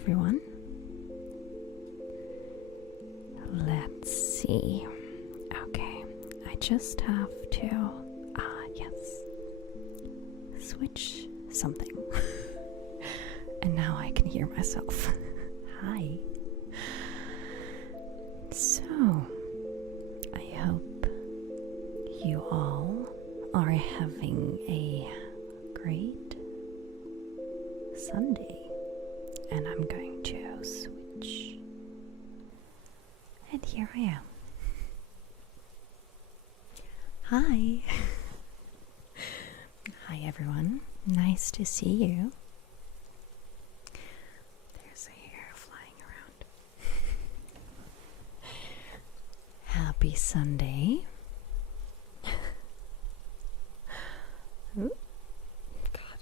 everyone. Let's see. Okay, I just have to, yes, switch something. And now I can hear myself. Hi. So, I hope you all are having a great Sunday. And I'm going to switch. And here I am. Hi. Hi everyone. Nice to see you. There's a hair flying around. Happy Sunday. Ooh. God.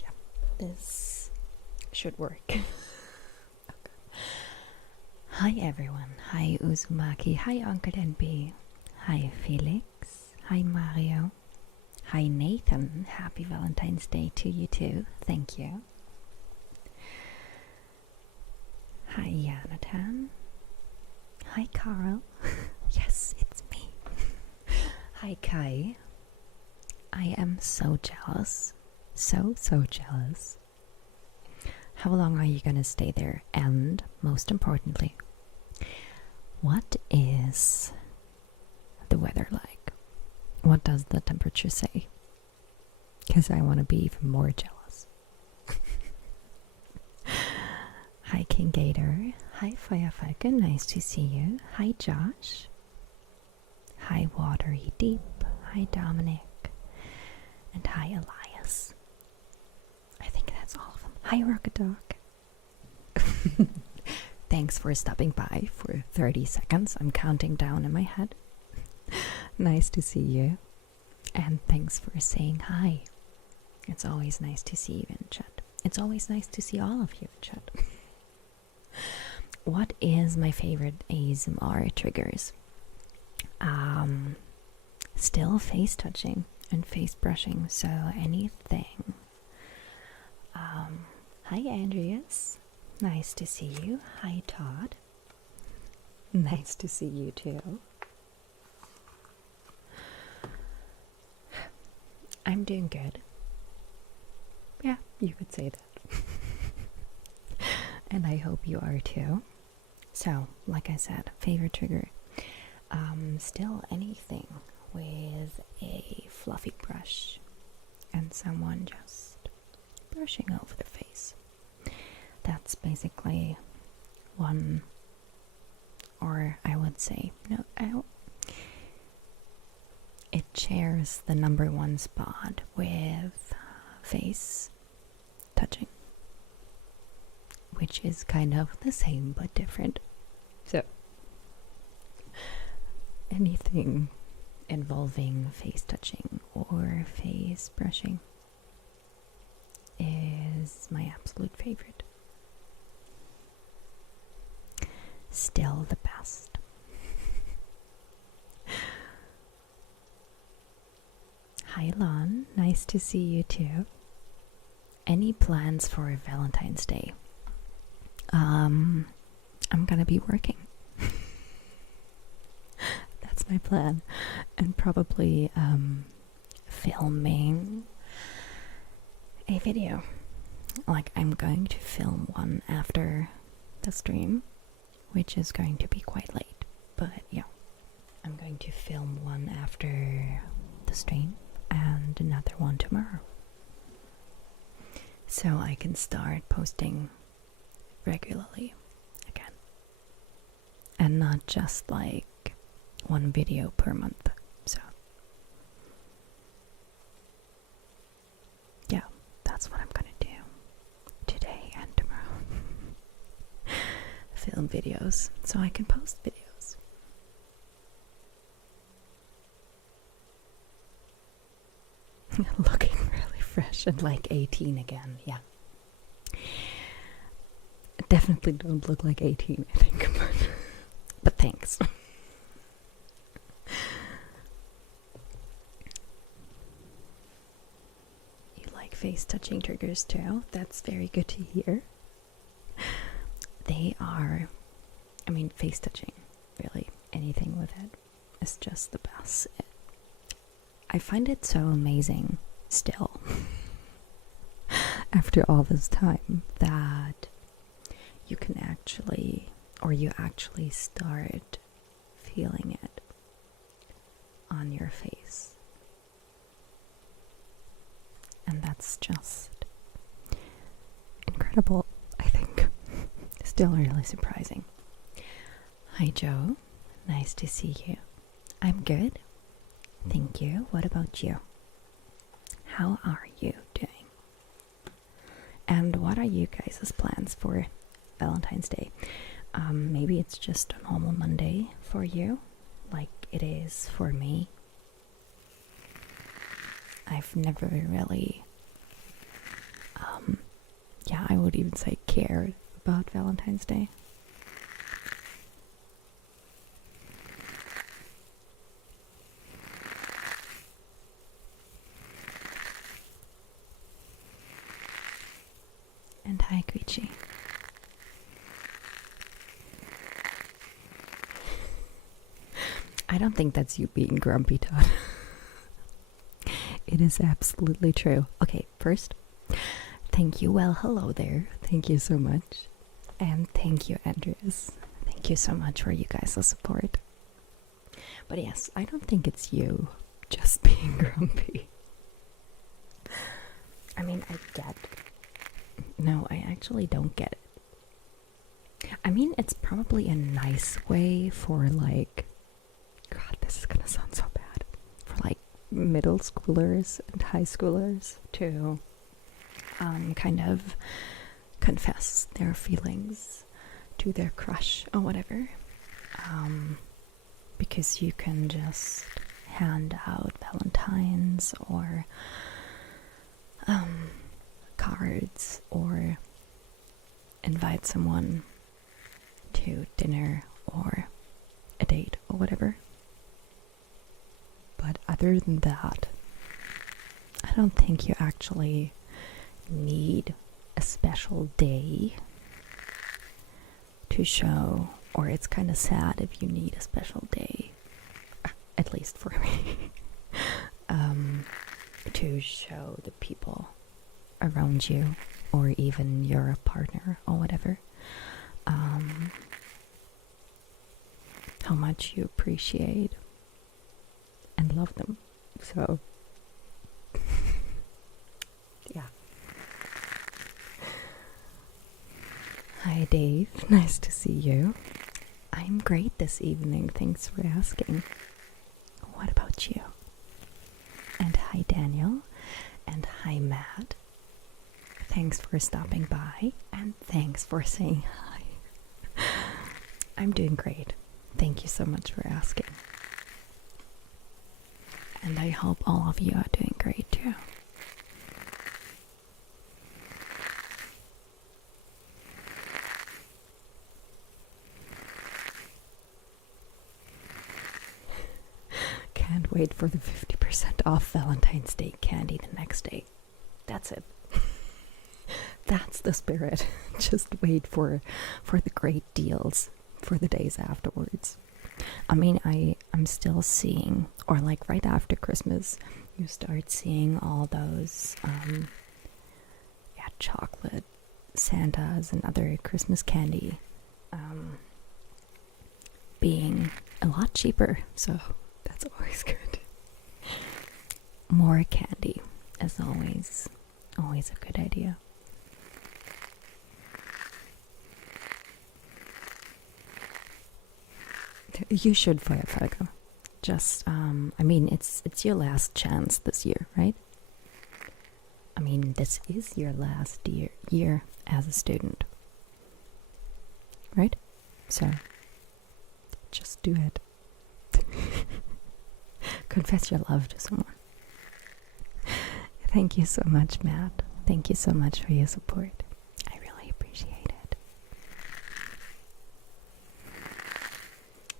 Yeah. This should work. Okay. Hi everyone. Hi Uzumaki. Hi Uncle NB. Hi Felix. Hi Mario. Hi Nathan. Happy Valentine's Day to you too. Thank you. Hi Jonathan. Hi Carl. Yes, it's me. Hi Kai. I am so jealous. So jealous. How long are you gonna stay there? And most importantly, what is the weather like? What does the temperature say? Because I want to be even more jealous. Hi King Gator. Hi Firefalcon. Nice to see you. Hi Josh. Hi Watery Deep. Hi Dominic. And hi Elias. I think that's all of them. Hi Rocket Dog. Thanks for stopping by for 30 seconds. I'm counting down in my head. Nice to see you. And thanks for saying hi. It's always nice to see you in chat. It's always nice to see all of you in chat. What is my favorite ASMR triggers? Still face touching and face brushing, so anything. Hi Andreas. Nice to see you. Hi Todd. Nice to see you too. I'm doing good. Yeah, you could say that. And I hope you are too. So, like I said, favorite trigger. Still anything with a fluffy brush and someone just brushing over their face. That's basically one, or I would say, no, it shares the #1 spot with face touching, which is kind of the same but different. So, anything involving face touching or face brushing is my absolute favorite. Still the best. Hi Lon, nice to see you too. Any plans for Valentine's Day? I'm gonna be working. That's my plan. And probably filming a video. Like, I'm going to film one after the stream, which is going to be quite late. But yeah, I'm going to film one after the stream and another one tomorrow, so I can start posting regularly again, and not just like one video per month. So yeah, that's what I'm gonna do today and tomorrow. Film videos so I can post videos. Looking really fresh and like 18 again, yeah. Definitely don't look like 18, I think, but thanks. You like face touching triggers too? That's very good to hear. they are, I mean, face touching, really. Anything with it is just the best. I find it so amazing still, after all this time, that you can actually, or you actually start feeling it on your face. And that's just incredible, I think. Still really surprising. Hi Joe, nice to see you. I'm good, thank you. What about you? How are you doing? And what are you guys' plans for Valentine's Day? Maybe it's just a normal Monday for you, like it is for me. I've never really, yeah, I would even say cared about Valentine's Day. And hi, Guichi. I don't think that's you being grumpy, Todd. It is absolutely true. Okay, first, thank you. Well, hello there. Thank you so much. And thank you, Andreas. Thank you so much for you guys' support. But yes, I don't think it's you just being grumpy. I mean, I get. No, I actually don't get it. I mean, it's probably a nice way for, like, God, this is gonna sound so bad. For, like, middle schoolers and high schoolers to kind of confess their feelings to their crush or whatever. Because you can just hand out Valentines or cards or invite someone to dinner or a date or whatever. But other than that, I don't think you actually need a special day to show, or it's kind of sad if you need a special day, at least for me, to show the people around you or even your partner or whatever how much you appreciate and love them. So yeah. Hi Dave, nice to see you. I'm great this evening, thanks for asking. What about you? And hi Daniel, and hi Matt. Thanks for stopping by, and thanks for saying hi. I'm doing great. Thank you so much for asking. And I hope all of you are doing great too. Can't wait for the 50% off Valentine's Day candy the next day. That's it. That's the spirit. Just wait for the great deals for the days afterwards. I mean, I'm still seeing, or like right after Christmas, you start seeing all those chocolate Santas and other Christmas candy being a lot cheaper, so that's always good. More candy is always a good idea. You should, Feuerfalke. Just, I mean, it's your last chance this year, right? I mean, this is your last year as a student, right? So, just do it. Confess your love to someone. Thank you so much, Matt. Thank you so much for your support. I really appreciate it.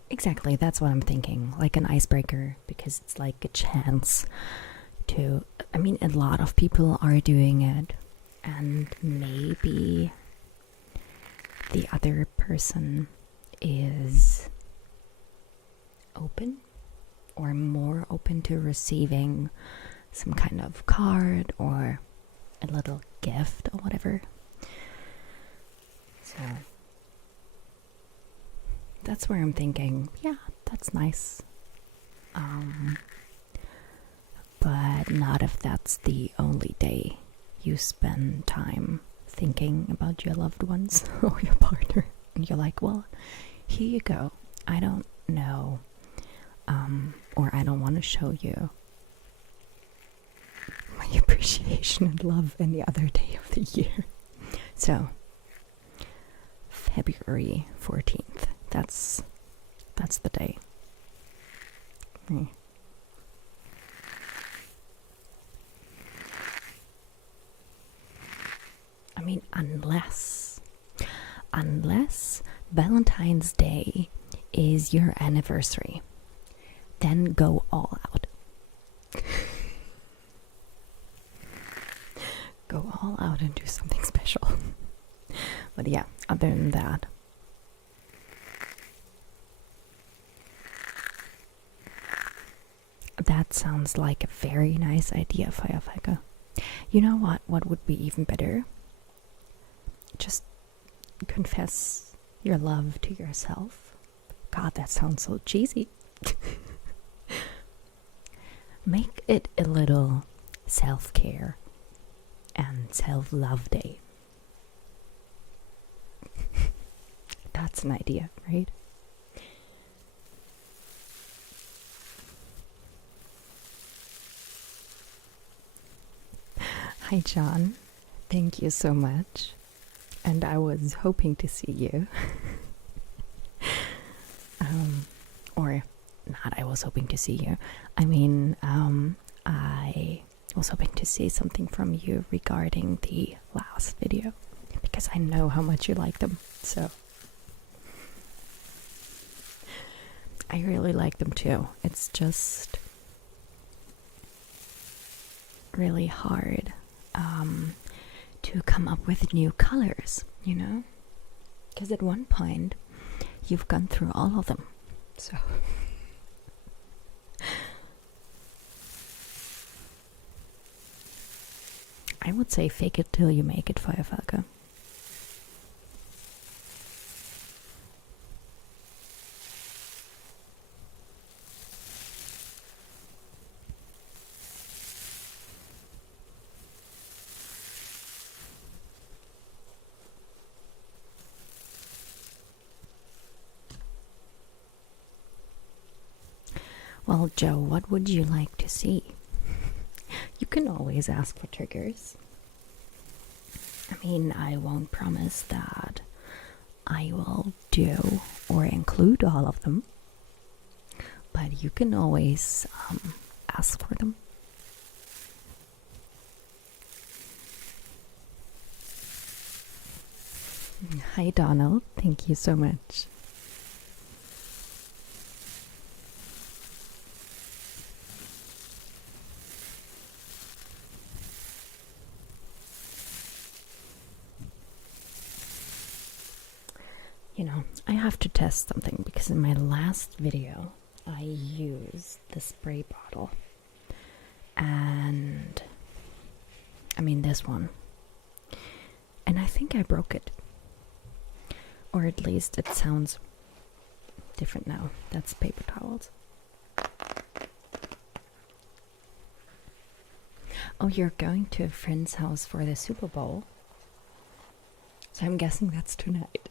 Exactly, that's what I'm thinking. Like an icebreaker, because it's like a chance to... I mean, a lot of people are doing it, and maybe the other person is open or more open to receiving some kind of card or a little gift or whatever. So that's where I'm thinking, yeah, that's nice. But not if that's the only day you spend time thinking about your loved ones or your partner. And you're like, well, here you go. I don't know. Or I don't want to show you my appreciation and love any other day of the year. So, February 14th. That's the day. I mean, unless Valentine's Day is your anniversary, then go all out. Go all out and do something special. But yeah, other than that, that sounds like a very nice idea, Firefighter. You know what? What would be even better? Just confess your love to yourself. God, that sounds so cheesy. Make it a little self-care and self-love day. That's an idea, right? Hi, John. Thank you so much. And I was hoping to see you. Or not, I was hoping to see you. I mean, I was hoping to see something from you regarding the last video, because I know how much you like them. So I really like them too. It's just really hard to come up with new colors, you know? Because at one point you've gone through all of them. So I would say fake it till you make it, Feuerfalke. Well, Joe, what would you like to see? You can always ask for triggers. I mean, I won't promise that I will do or include all of them, but you can always ask for them. Hi, Donald. Thank you so much. You know, I have to test something because in my last video I used the spray bottle, and I mean this one, and I think I broke it, or at least it sounds different now. That's paper towels. Oh, you're going to a friend's house for the Super Bowl, so I'm guessing that's tonight.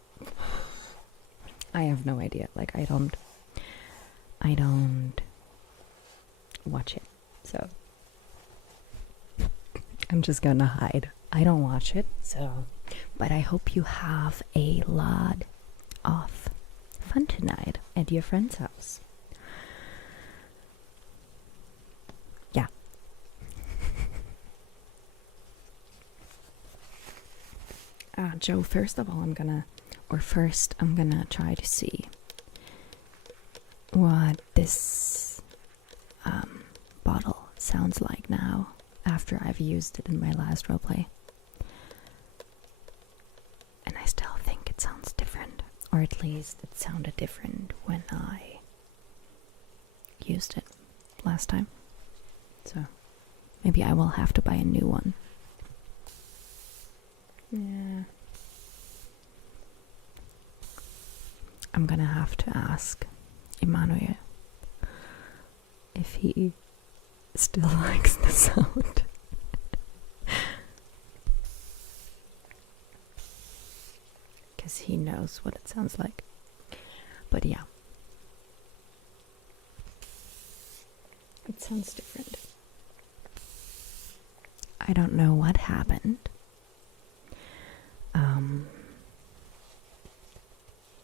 I have no idea. Like, I don't watch it, so I'm just gonna hide. I don't watch it, so, but I hope you have a lot of fun tonight at your friend's house. Yeah. Joe, first of all, I'm gonna try to see what this bottle sounds like now after I've used it in my last roleplay. And I still think it sounds Or at least it sounded different when I used it last time. So maybe I will have to buy a new one. Yeah. I'm gonna have to ask Emmanuel if he still likes the sound. Because he knows what it sounds like. But yeah. It sounds different. I don't know what happened.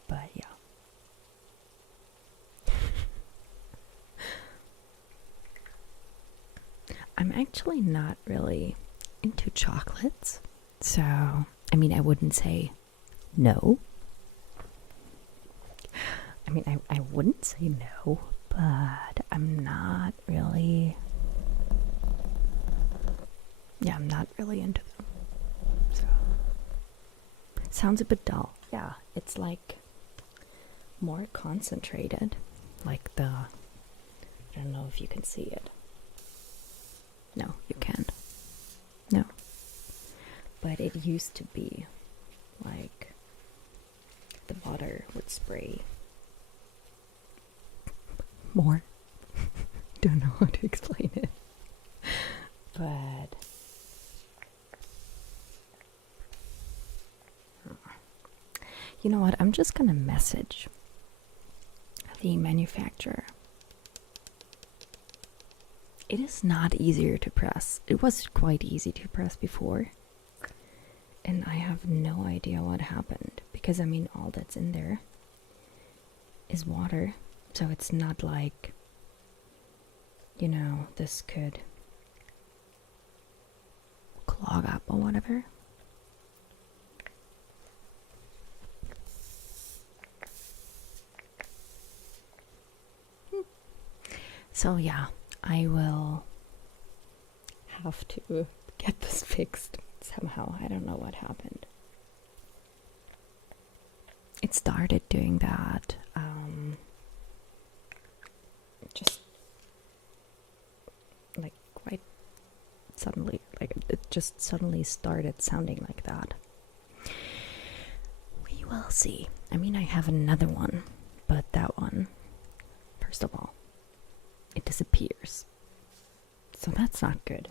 But yeah. I'm actually not really into chocolates. So, I mean, I wouldn't say no. I mean, I wouldn't say no, but I'm not really... Yeah, I'm not really into them. So, sounds a bit dull. Yeah, it's like more concentrated. Like the... I don't know if you can see it. No, you can't. No. But it used to be like the water would spray more. Don't know how to explain it. But you know what? I'm just gonna message the manufacturer. It is not easier to press. It was quite easy to press before. And I have no idea what happened. Because, I mean, all that's in there is water. So it's not like, you know, this could clog up or whatever. So yeah, I will have to get this fixed somehow. I don't know what happened. It started doing that just like quite suddenly. Like it just suddenly started sounding like that. We will see. I mean, I have another one, but that one, first of all, it disappears. So that's not good.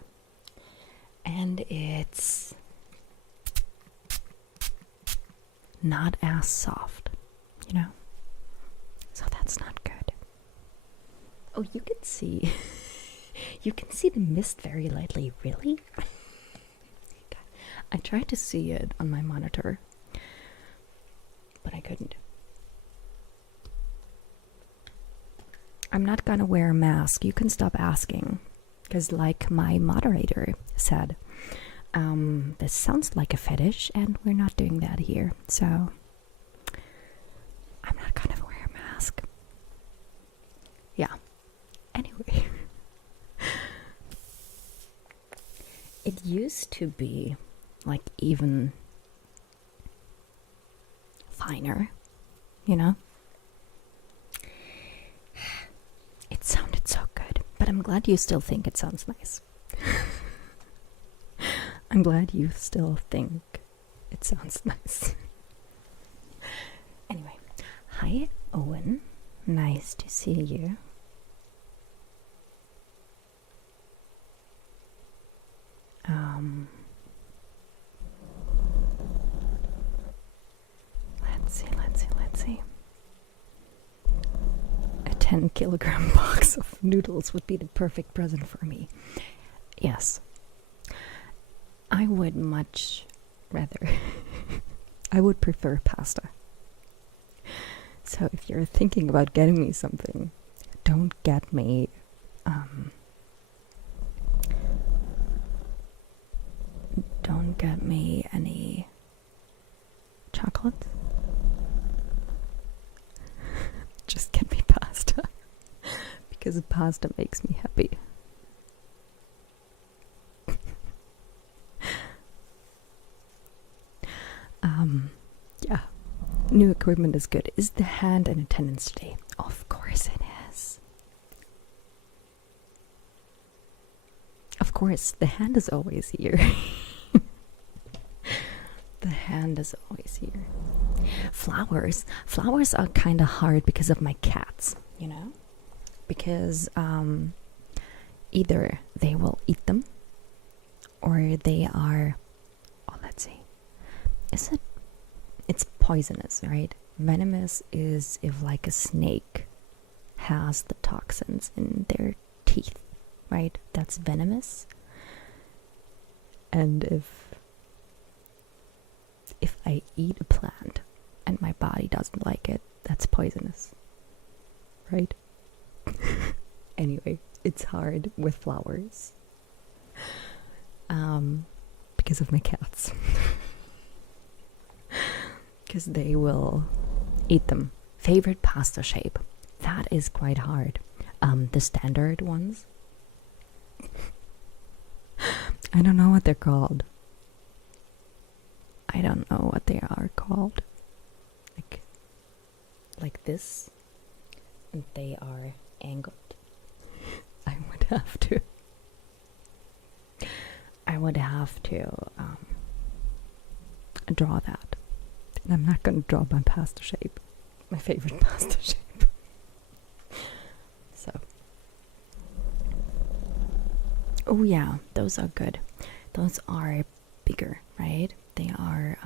And it's not as soft, you know? So that's not good. Oh, you can see. You can see the mist very lightly. Really? I tried to see it on my monitor, but I couldn't. I'm not gonna wear a mask. You can stop asking. Because like my moderator said, this sounds like a fetish and we're not doing that here. So I'm not gonna wear a mask. Yeah. Anyway. It used to be like even finer, you know? It sounded so good, but I'm glad you still think it sounds nice. I'm glad you still think it sounds nice. Anyway, hi Owen, nice to see you. Let's see. A 10-kilogram box of noodles would be the perfect present for me. Yes. I would much rather. I would prefer pasta. So if you're thinking about getting me something, don't get me don't get me any chocolate. Just get me pasta. Because pasta makes me happy. Yeah. New equipment is good. Is the hand in attendance today? Of course it is. Of course, the hand is always here. The hand is always here. Flowers. Flowers are kind of hard because of my cats, you know? Because either they will eat them or they are, oh, let's see. It's poisonous, right? Venomous is if like a snake has the toxins in their teeth, right? That's venomous. And if I eat a plant and my body doesn't like it, that's poisonous, right? Anyway, it's hard with flowers because of my cats. Because they will eat them. Favorite pasta shape? That is quite hard. The standard ones. I don't know what they're called. I don't know what they are called. Like this. And they are angled. I would have to draw that. And I'm not going to draw my pasta shape. My favorite pasta shape. So. Oh yeah, those are good. Those are bigger, right? They are,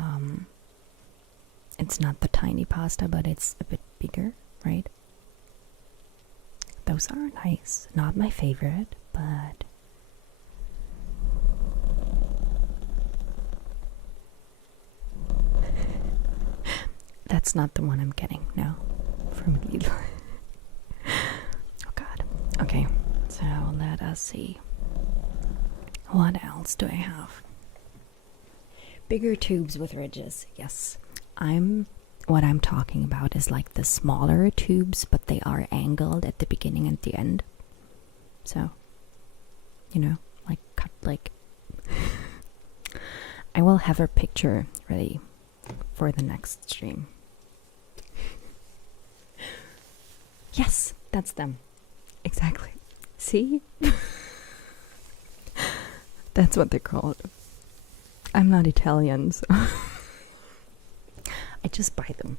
it's not the tiny pasta, but it's a bit bigger, right? Those are nice. Not my favorite, but that's not the one I'm getting, no. From Lidl. Oh god. Okay, so let us see. What else do I have? Bigger tubes with ridges. Yes. What I'm talking about is like the smaller tubes, but they are angled at the beginning and the end. So, you know, like cut like I will have a picture ready for the next stream. Yes, that's them. Exactly. See? That's what they're called. I'm not Italian, so I just buy them.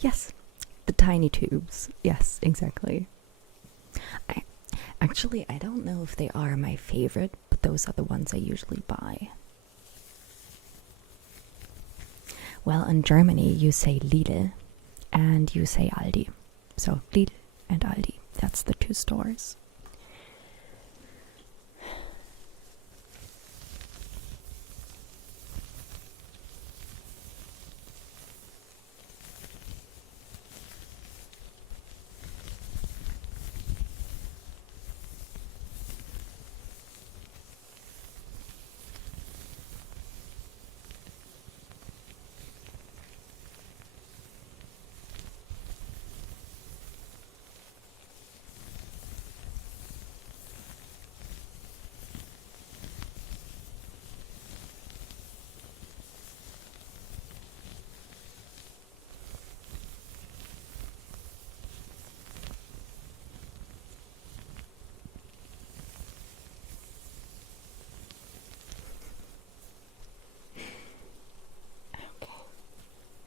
Yes, the tiny tubes. Yes, exactly. I don't know if they are my favorite, but those are the ones I usually buy. Well, in Germany you say Lidl and you say Aldi. So Lidl and Aldi. That's the two stores.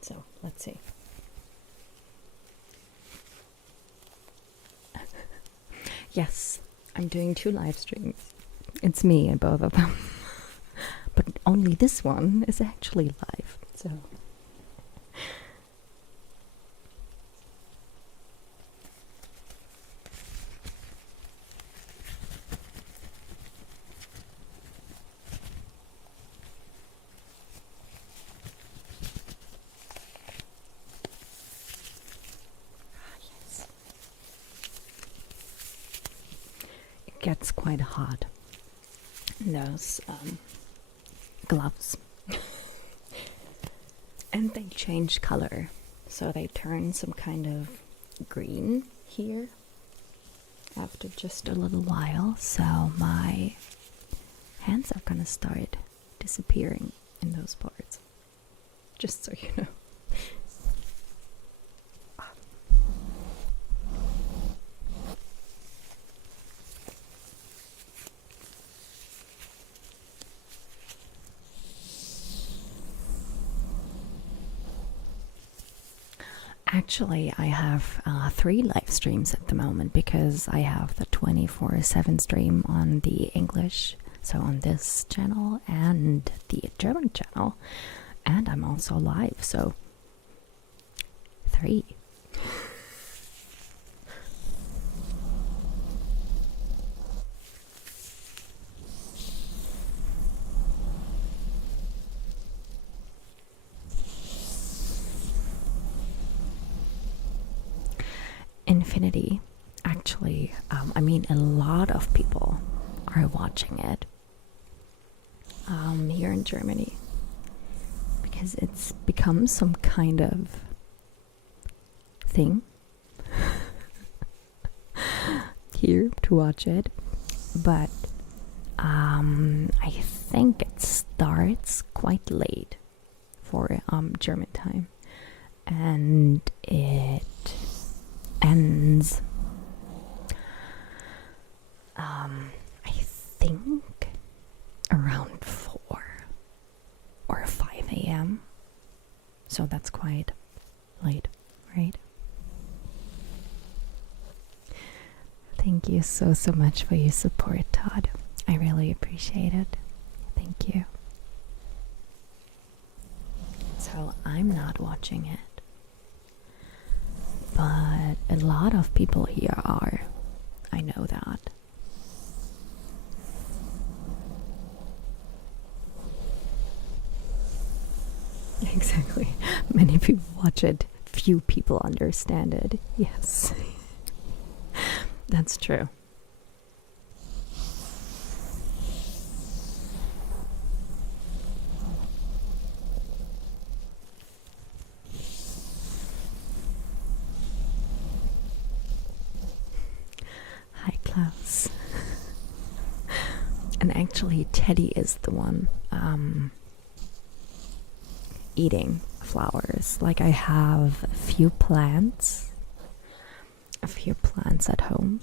So let's see. Yes, I'm doing 2 live streams. It's me in both of them. But only this one is actually live. So gets quite hot in those gloves. And they change color, so they turn some kind of green here after just a little while, so my hands are gonna start disappearing in those parts. Just so you know. Actually, I have 3 live streams at the moment because I have the 24/7 stream on the English, so on this channel and the German channel, and I'm also live, so 3. Infinity, actually, I mean, a lot of people are watching it here in Germany because it's become some kind of thing here to watch it, but I think it starts quite late for German time, and it ends I think around 4 or 5 a.m. So that's quite late, right? Thank you so much for your support, Todd. I really appreciate it. Thank you. So I'm not watching it, but a lot of people here are. I know that. Exactly. Many people watch it, few people understand it. Yes. That's true. Hi, Klaus. And actually, Teddy is the one eating flowers. Like, I have a few plants at home,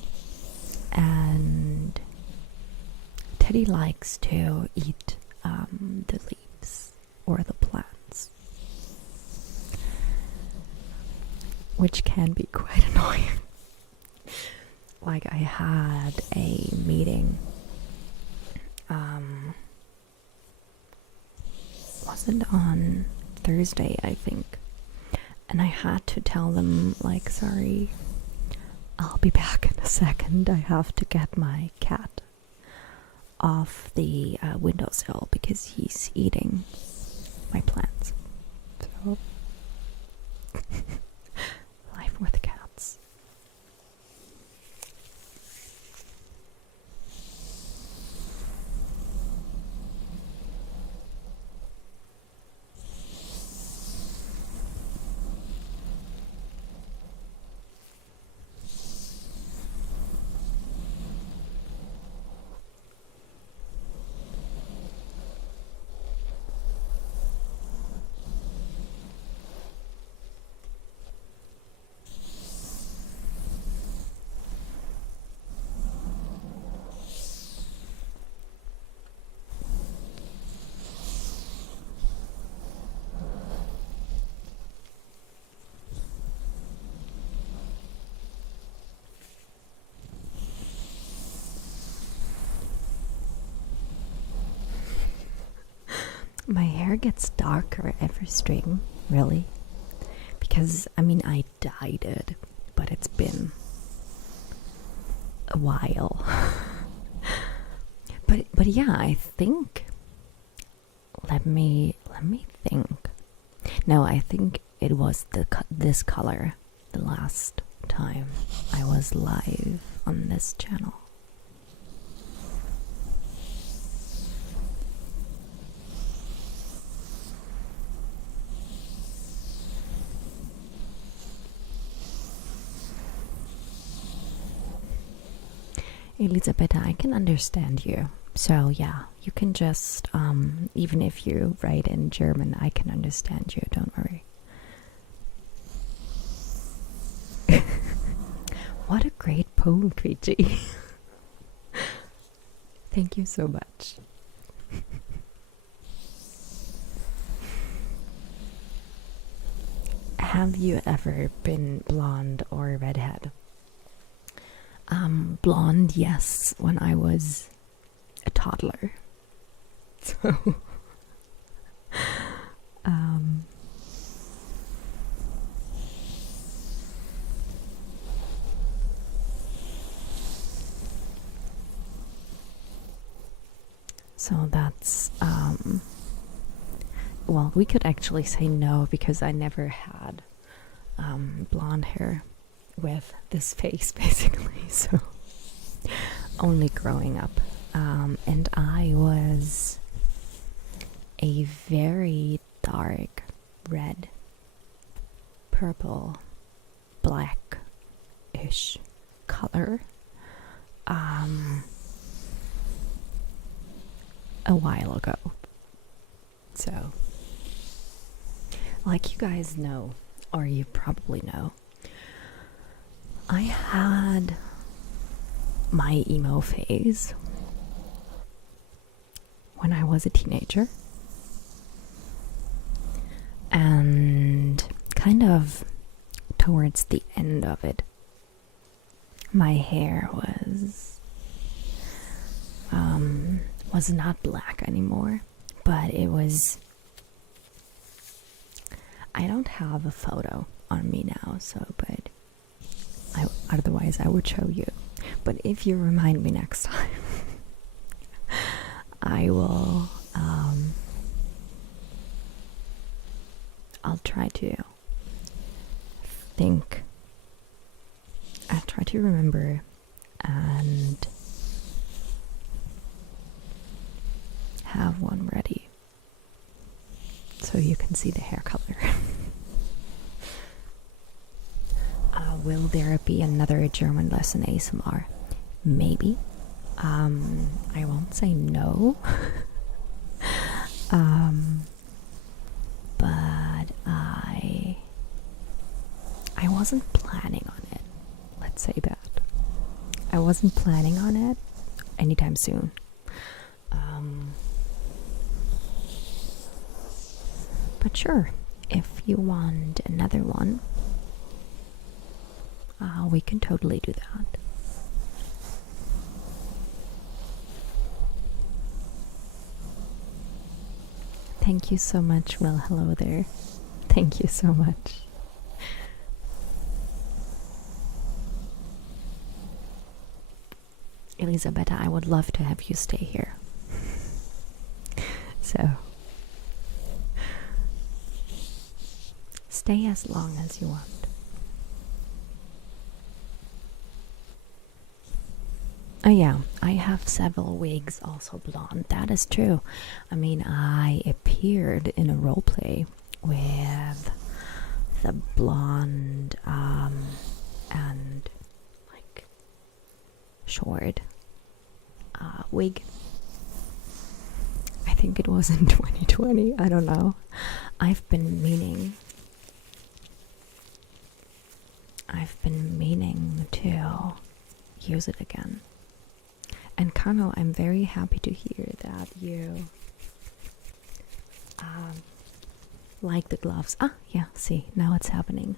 and Teddy likes to eat the leaves or the plants, which can be quite annoying. Like, I had a meeting, wasn't on Thursday, I think, and I had to tell them, like, sorry, I'll be back in a second. I have to get my cat off the windowsill because he's eating my plants. So, life with cats. My hair gets darker every stream, really. Because, I mean, I dyed it, but it's been a while. but yeah, I think, let me think. No, I think it was this color the last time I was live on this channel. Elisabetta, I can understand you. So yeah, you can just, even if you write in German, I can understand you, don't worry. What a great poem, Queechy. Thank you so much. Have you ever been blonde or redhead? Blonde, yes, when I was a toddler. So, so that's, well, we could actually say no because I never had blonde hair with this face, basically. So only growing up. And I was a very dark red, purple, black-ish color a while ago. So, like you guys know, or you probably know, I had my emo phase when I was a teenager, and kind of towards the end of it, my hair was not black anymore, but it was, I don't have a photo on me now, so, but otherwise I would show you. But if you remind me next time, I will, I'll try to think, I'll try to remember and have one ready so you can see the hair color. Will there be another German lesson ASMR? Maybe. I won't say no. But I wasn't planning on it. Let's say that. I wasn't planning on it anytime soon. But sure, if you want another one, we can totally do that. Thank you so much. Well, hello there. Thank you so much. Elisabetta, I would love to have you stay here. So, stay as long as you want. Oh yeah, I have several wigs also blonde. That is true. I mean, I appeared in a roleplay with the blonde and like short wig. I think it was in 2020. I don't know. I've been meaning to use it again. And Kano, I'm very happy to hear that you like the gloves. Ah, yeah, see, now it's happening.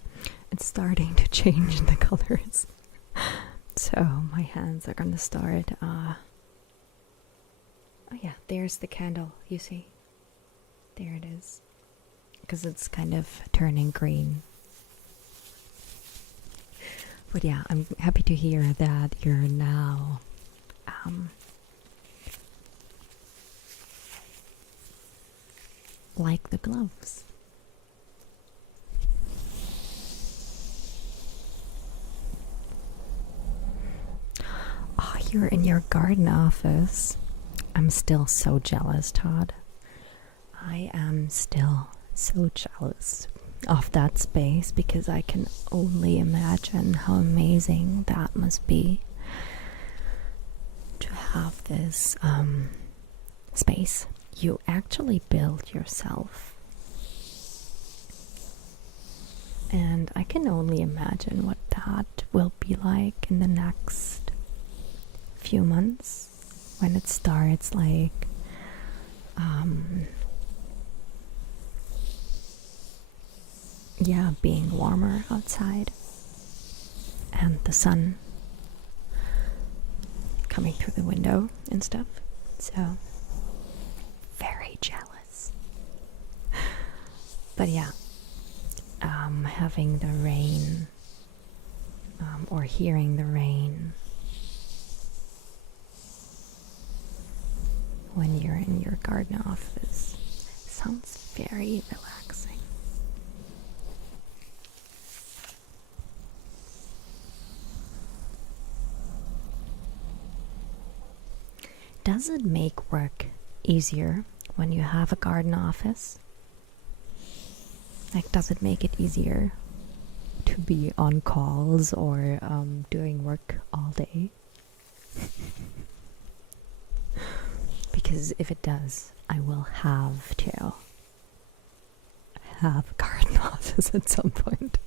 It's starting to change the colors. So my hands are gonna start. Oh yeah, there's the candle, you see? There it is. Because it's kind of turning green. But yeah, I'm happy to hear that you're now like the gloves. Oh, you're in your garden office. I'm still so jealous, Todd. I am still so jealous of that space because I can only imagine how amazing that must be to have this space you actually build yourself. And I can only imagine what that will be like in the next few months when it starts like being warmer outside and the sun coming through the window and stuff. So very jealous. But yeah, having the rain or hearing the rain when you're in your garden office sounds very relaxing. Does it make work easier when you have a garden office? Like, does it make it easier to be on calls or doing work all day? Because if it does, I will have to have a garden office at some point.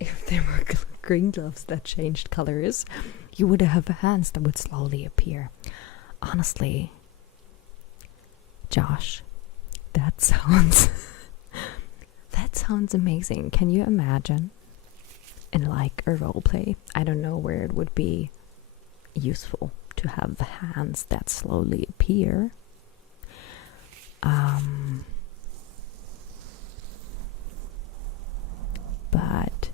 If there were green gloves that changed colors, you would have hands that would slowly appear. Honestly, Josh, that sounds amazing. Can you imagine in like a roleplay? I don't know where it would be useful to have the hands that slowly appear. But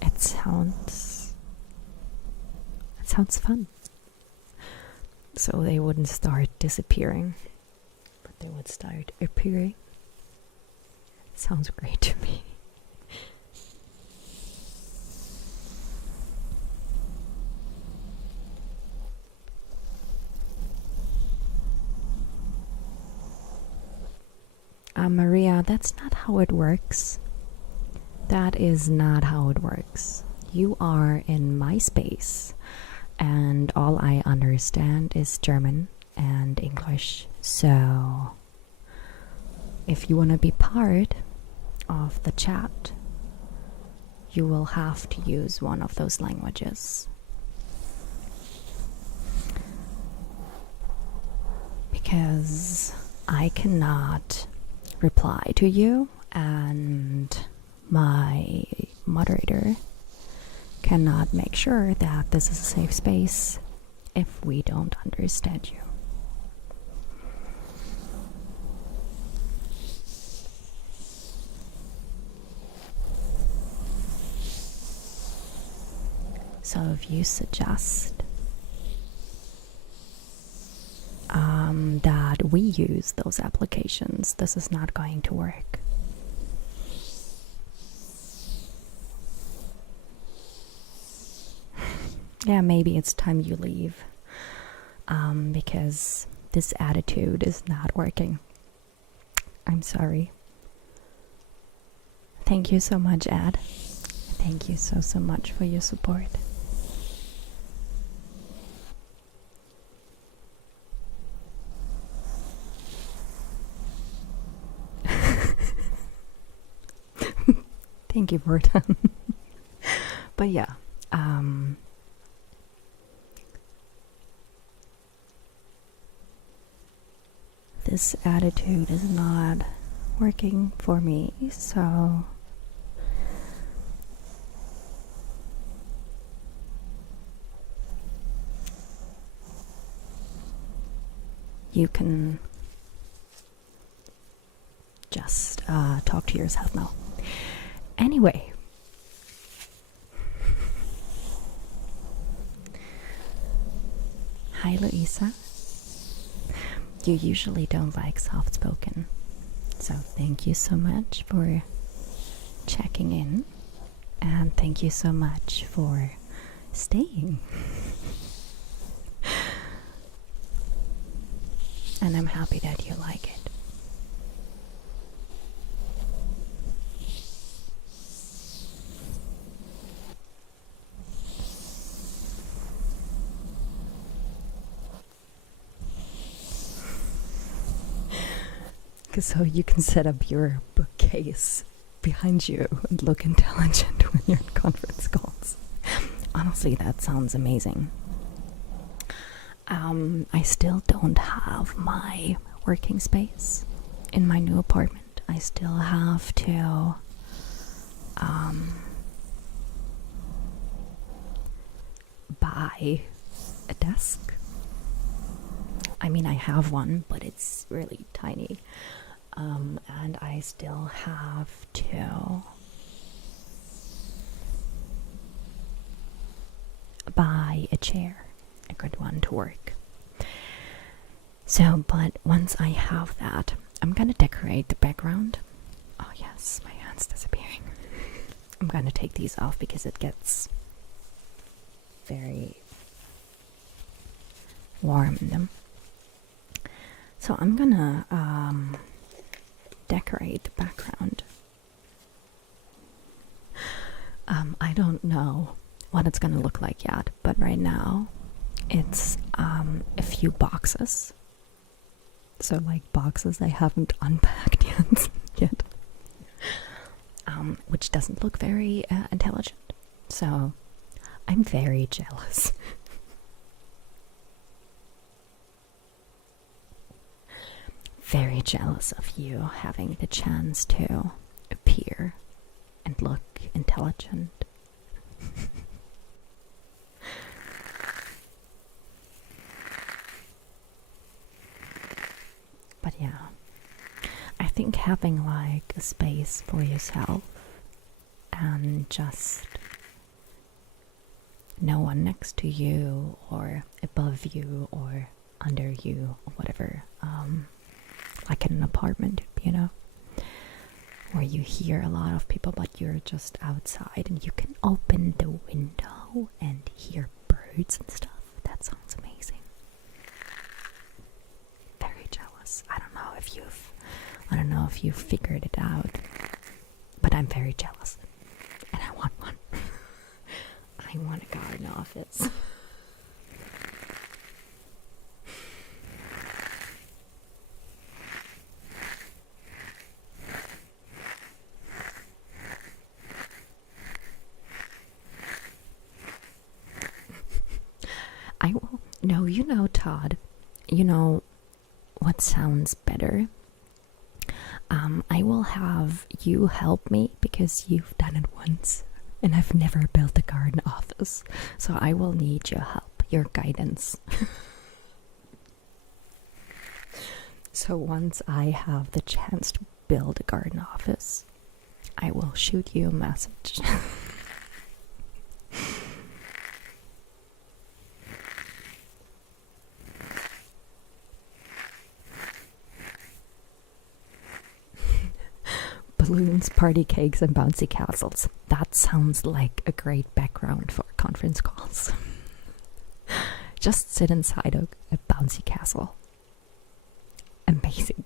it sounds fun. So they wouldn't start disappearing, but they would start appearing. Sounds great to me. Maria, that's not how it works. That is not how it works. You are in my space, and all I understand is German and English. So, if you want to be part of the chat, you will have to use one of those languages. Because I cannot reply to you, and my moderator cannot make sure that this is a safe space if we don't understand you. So if you suggest that we use those applications, this is not going to work. Yeah, maybe it's time you leave, because this attitude is not working. I'm sorry. Thank you so much, Ed. Thank you so much for your support. Thank you, Morton. But yeah, this attitude is not working for me, so you can just talk to yourself now. Anyway, hi Louisa. You usually don't like soft-spoken, so thank you so much for checking in, and thank you so much for staying. And I'm happy that you like it. So you can set up your bookcase behind you and look intelligent when you're in conference calls. Honestly, that sounds amazing. I still don't have my working space in my new apartment. I still have to buy a desk. I mean, I have one, but it's really tiny. And I still have to buy a chair, a good one to work. So, but once I have that, I'm gonna decorate the background. Oh yes, my hand's disappearing. I'm gonna take these off because it gets very warm in them. So I'm gonna decorate the background. I don't know what it's gonna look like yet, but right now it's a few boxes. So like boxes I haven't unpacked yet. Which doesn't look very intelligent. So I'm very jealous. Very jealous of you having the chance to appear and look intelligent. But yeah, I think having like a space for yourself and just no one next to you or above you or under you or whatever, like in an apartment, you know, where you hear a lot of people but you're just outside and you can open the window and hear birds and stuff. That sounds amazing. Very jealous. I don't know if you've figured it out, but I'm very jealous and I want one. I want a garden office. I will. No, you know, Todd, you know what sounds better? I will have you help me because you've done it once and I've never built a garden office. So I will need your help, your guidance. So once I have the chance to build a garden office, I will shoot you a message. Balloons, party cakes, and bouncy castles. That sounds like a great background for conference calls. Just sit inside a bouncy castle. Amazing.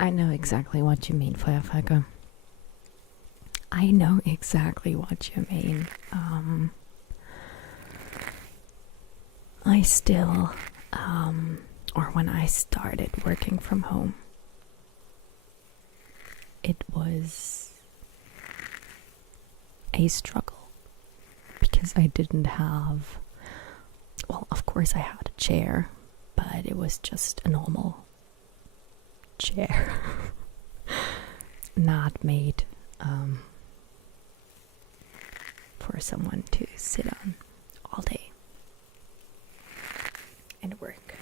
I know exactly what you mean, Firefighter. I know exactly what you mean. I still, or when I started working from home, it was a struggle because I didn't have, well, of course I had a chair, but it was just a normal chair, not made for someone to sit on all day and work.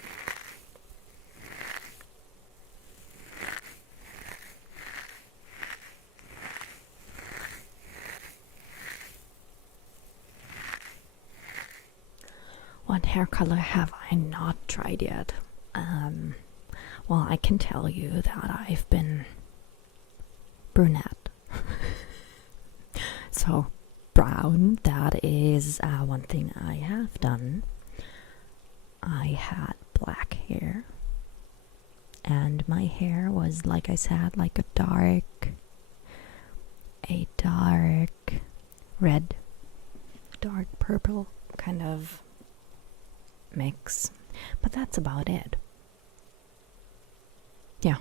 What hair color have I not tried yet? Well, I can tell you that I've been brunette. So, brown, that is one thing I have done. I had black hair, and my hair was, like I said, like a dark red, dark purple kind of mix. But that's about it. Yeah,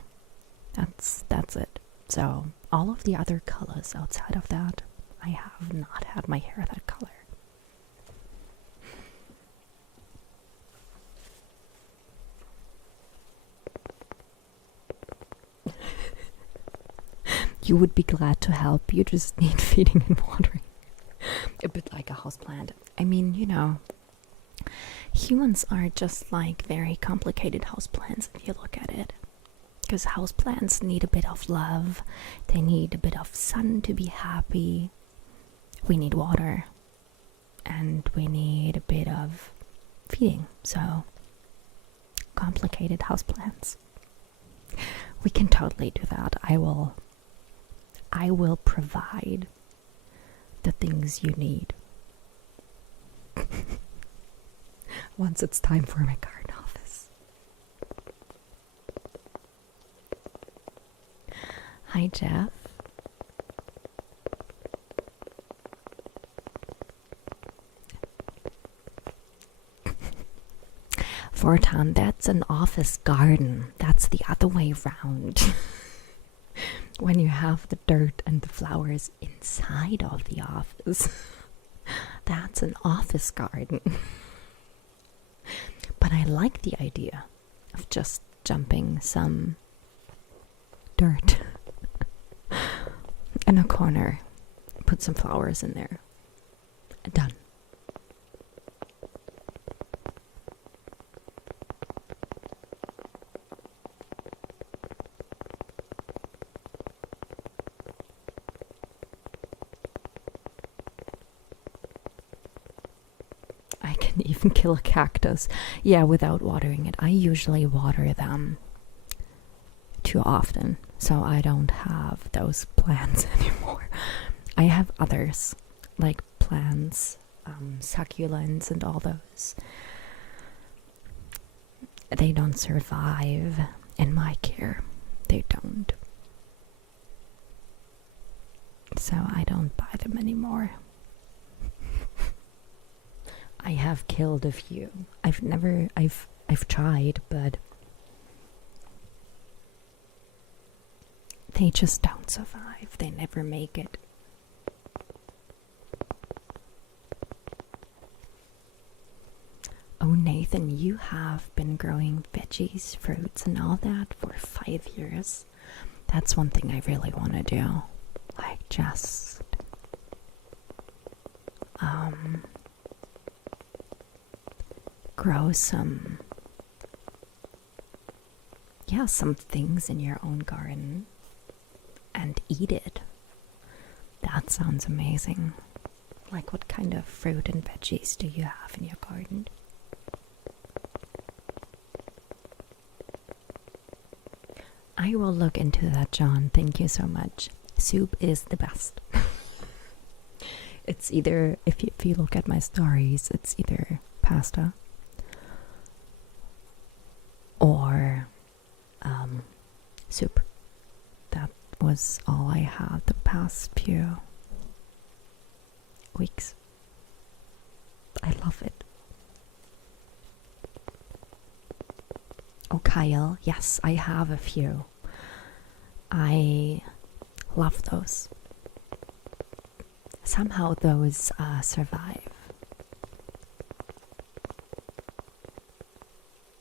that's it. So all of the other colors outside of that, I have not had my hair that color. You would be glad to help. You just need feeding and watering. A bit like a houseplant. I mean, you know, humans are just like very complicated houseplants if you look at it. Because houseplants need a bit of love. They need a bit of sun to be happy. We need water. And we need a bit of feeding. So, complicated houseplants. We can totally do that. I will provide the things you need. Once it's time for my garden office. Hi, Jeff. Fortan, that's an office garden. That's the other way round. When you have the dirt and the flowers inside of the office. That's an office garden. But I like the idea of just dumping some dirt in a corner, put some flowers in there. Done. I can even kill a cactus. Yeah, without watering it. I usually water them too often, so I don't have those plants anymore. I have others, like plants, succulents and all those. They don't survive in my care. They don't. So I don't buy them anymore. I have killed a few. I've tried, but they just don't survive. They never make it. Oh, Nathan, you have been growing veggies, fruits, and all that for 5 years. That's one thing I really want to do. Like, just grow some things in your own garden and eat it. That sounds amazing. Like, what kind of fruit and veggies do you have in your garden? I will look into that, John. Thank you so much. Soup is the best. It's either, if you look at my stories, it's either pasta or soup. That was all I had the past few weeks. I love it. Oh, Kyle, yes, I have a few. I love those. Somehow those survive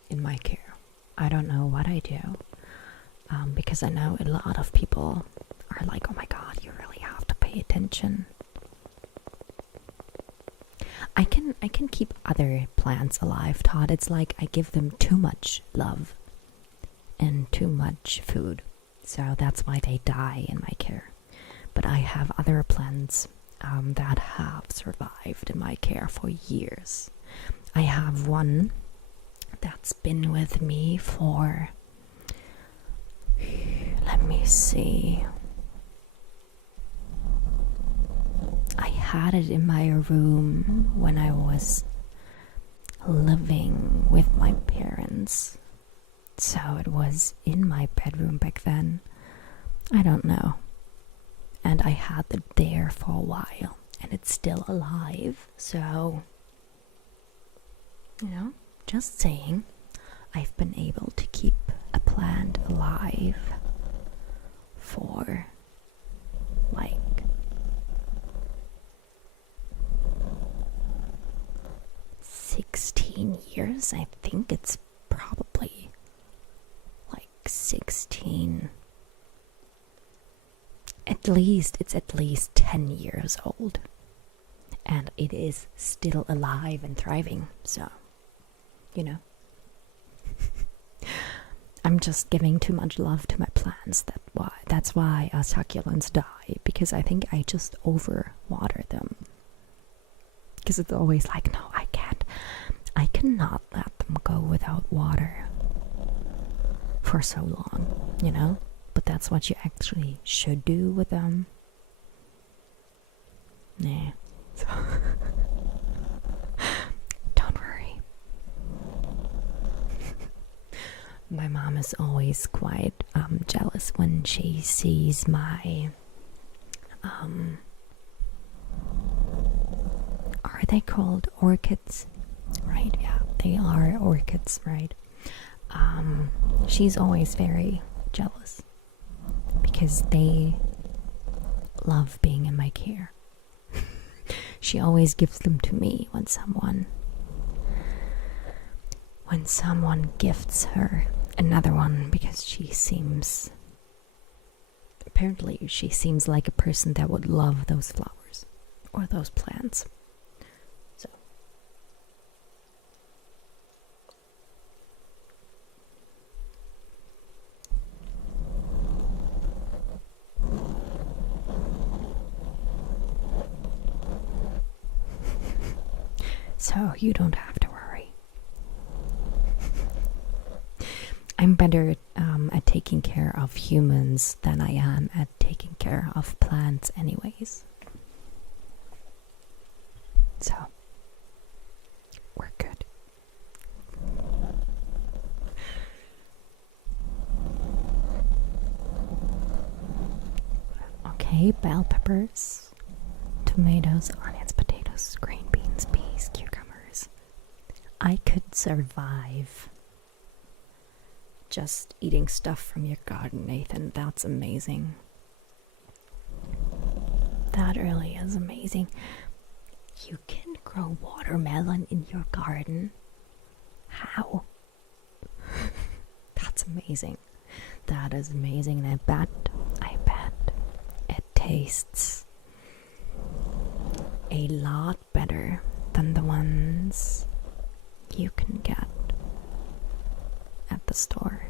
in my care. I don't know what I do, because I know a lot of people are like, oh my god, you really have to pay attention. I can keep other plants alive, Todd. It's like I give them too much love and too much food. So that's why they die in my care. But I have other plants that have survived in my care for years. I have one that's been with me for Let me see. I had it in my room when I was living with my parents. So it was in my bedroom back then. I don't know. And I had it there for a while. And it's still alive. So, you know, just saying. I've been able to keep a plant alive for like 16 years. I think it's probably like 16. It's at least 10 years old. And it is still alive and thriving. So, you know. I'm just giving too much love to my plants. That's why our succulents die, because I think I just overwater them. Because it's always like, no, I can't. I cannot let them go without water for so long, you know? But that's what you actually should do with them. Nah. So don't worry. My mom is always quite jealous when she sees my are they called orchids? Right, yeah, they are orchids, right? She's always very jealous because they love being in my care. She always gives them to me when someone gifts her another one, because she seems like a person that would love those flowers or those plants. So you don't have to worry. I'm better at taking care of humans than I am at taking care of plants anyways. So, we're good. Okay, bell peppers, tomatoes, onions, potatoes, green beans, peas, cucumbers. I could survive just eating stuff from your garden, Nathan. That's amazing. That really is amazing. You can grow watermelon in your garden? How? That's amazing. That is amazing. And I bet it tastes a lot better than the ones you can get at the store.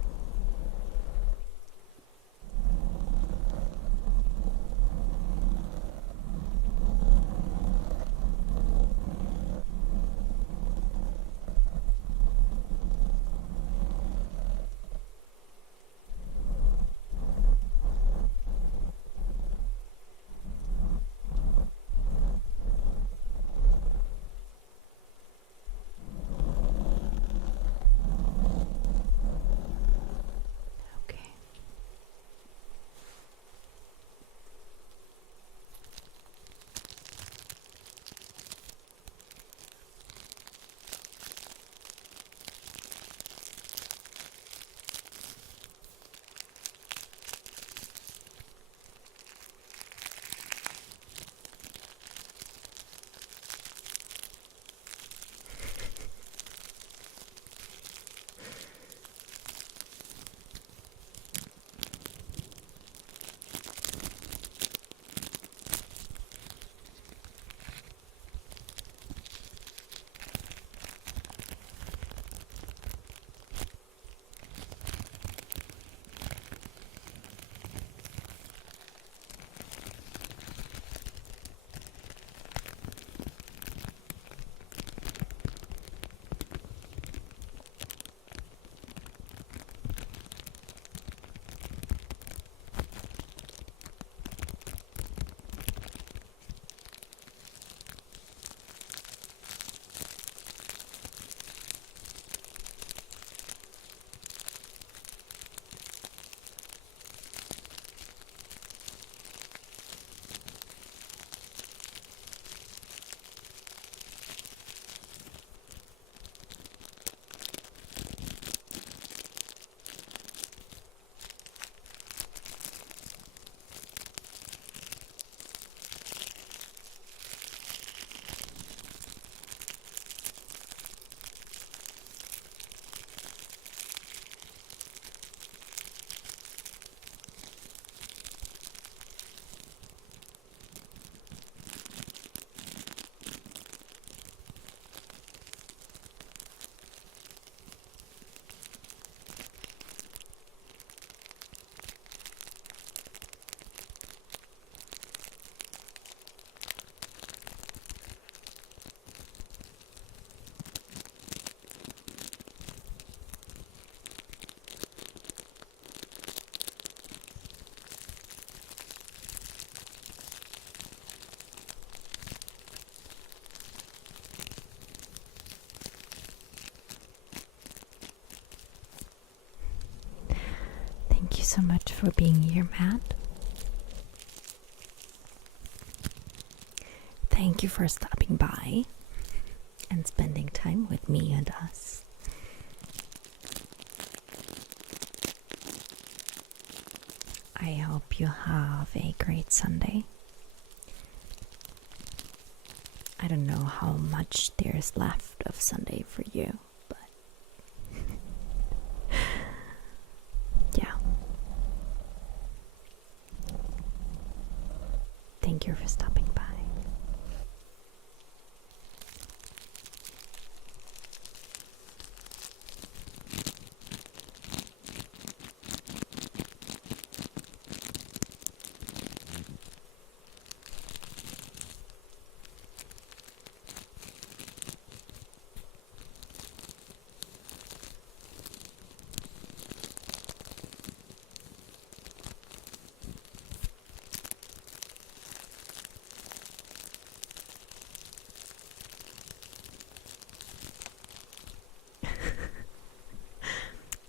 so much for being here, Matt. Thank you for stopping by and spending time with me and us. I hope you have a great Sunday. I don't know how much there's left of Sunday for you, but yeah. Thank you for stopping by.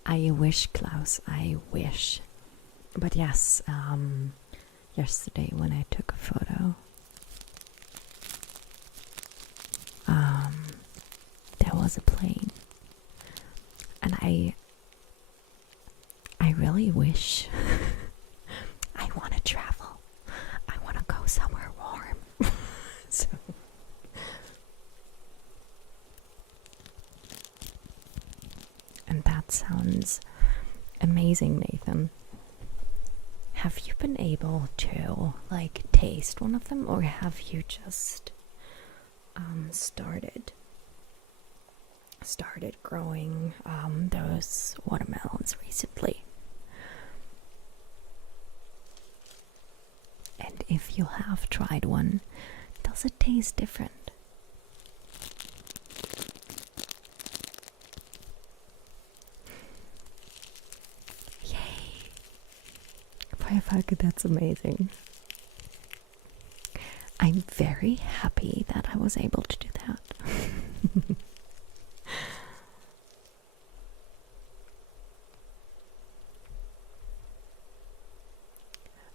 I wish, Klaus, I wish. But yes, yesterday when I took a photo, there was a plane. And I really wish I want to travel. I want to go somewhere warm. So and that sounds amazing, Nathan. Have you been able to like taste one of them, or have you just started growing those watermelons recently? And if you have tried one, does it taste different? Firefalke, that's amazing. I'm very happy that I was able to do that.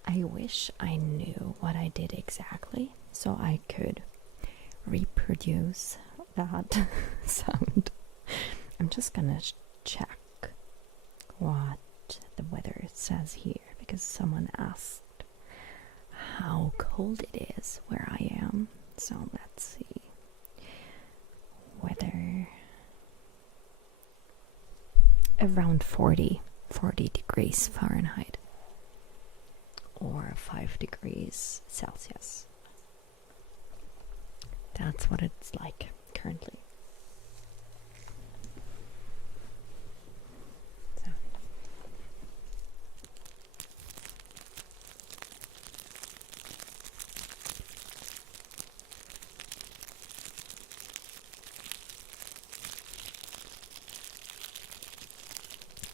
I wish I knew what I did exactly so I could reproduce that sound. I'm just gonna check what the weather says here, because someone asked how cold it is where I am. So let's see. Weather around 40 degrees Fahrenheit or 5 degrees Celsius. That's what it's like currently.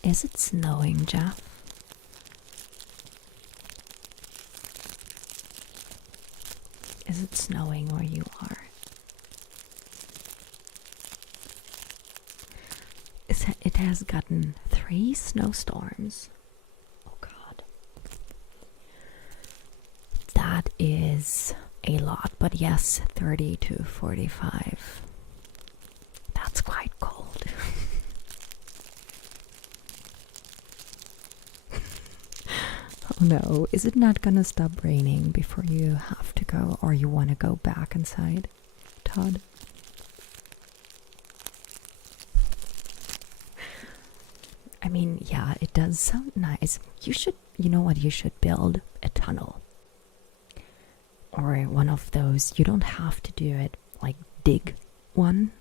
Is it snowing, Jeff? Is it snowing where you are? It has gotten 3 snowstorms. Oh God. That is a lot, but yes, 30 to 45. That's quite cold. Oh no, is it not gonna stop raining before you have to go, or you want to go back inside, Todd? I mean, yeah, it does sound nice. You know what, you should build a tunnel. Or one of those, you don't have to do it, like dig one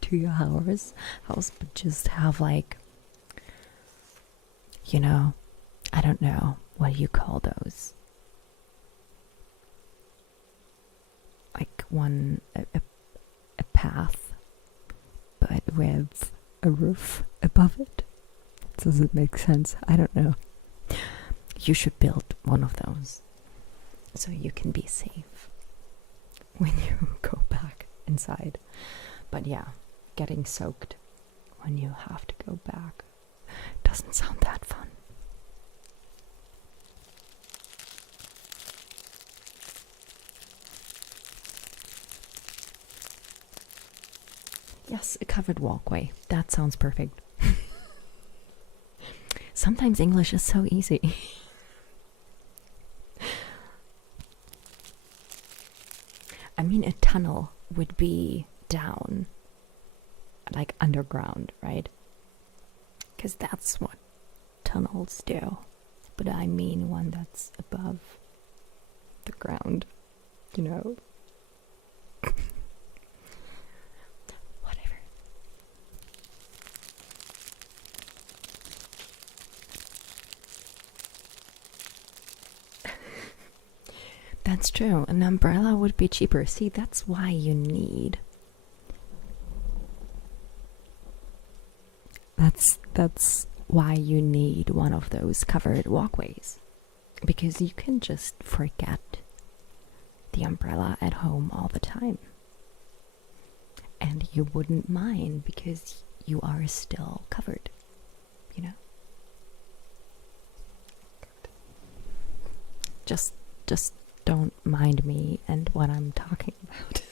to your house, but just have like, you know, I don't know, what do you call those? Like a path, but with a roof above it. Does it make sense? I don't know. You should build one of those so you can be safe when you go back inside. But yeah, getting soaked when you have to go back doesn't sound that fun. covered walkway. That sounds perfect. Sometimes English is so easy. I mean, a tunnel would be down, like underground, right? Because that's what tunnels do. But I mean one that's above the ground, you know? Whatever. That's true. An umbrella would be cheaper. See, that's why you need. That's why you need one of those covered walkways. Because you can just forget the umbrella at home all the time. And you wouldn't mind because you are still covered, you know? Just don't mind me and what I'm talking about.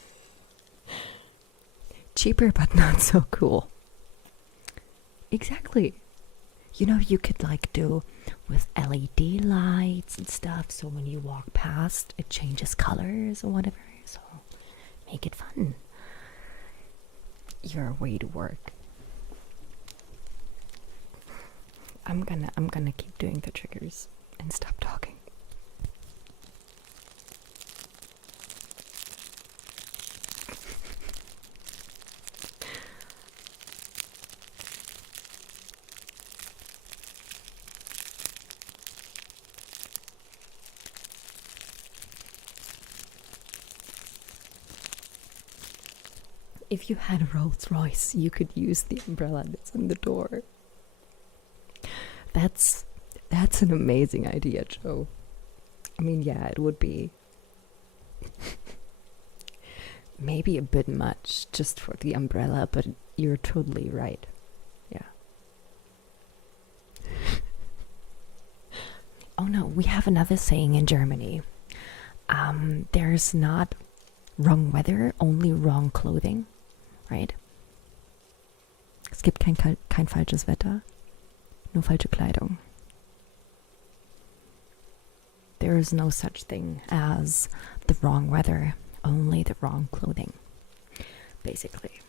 Cheaper but not so cool. Exactly. You know, you could like do with LED lights and stuff, so when you walk past it changes colors or whatever, so make it fun. You're way to work. I'm gonna keep doing the triggers and stop talking. If you had a Rolls Royce, you could use the umbrella that's in the door. That's an amazing idea, Joe. I mean, yeah, it would be maybe a bit much just for the umbrella, but you're totally right. Yeah. Oh no, we have another saying in Germany. There's not wrong weather, only wrong clothing. Right? Es gibt kein falsches Wetter, nur falsche Kleidung. There is no such thing as the wrong weather, only the wrong clothing, basically.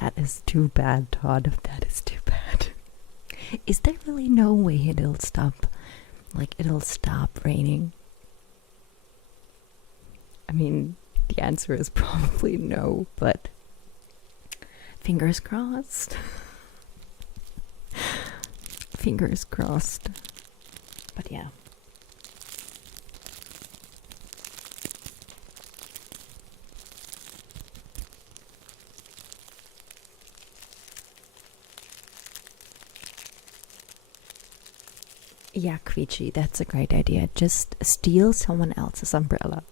That is too bad, Todd. That is too bad. Is there really no way it'll stop? Like, it'll stop raining? I mean, the answer is probably no, but fingers crossed. Fingers crossed. But yeah. Yeah, Queechy, that's a great idea. Just steal someone else's umbrella.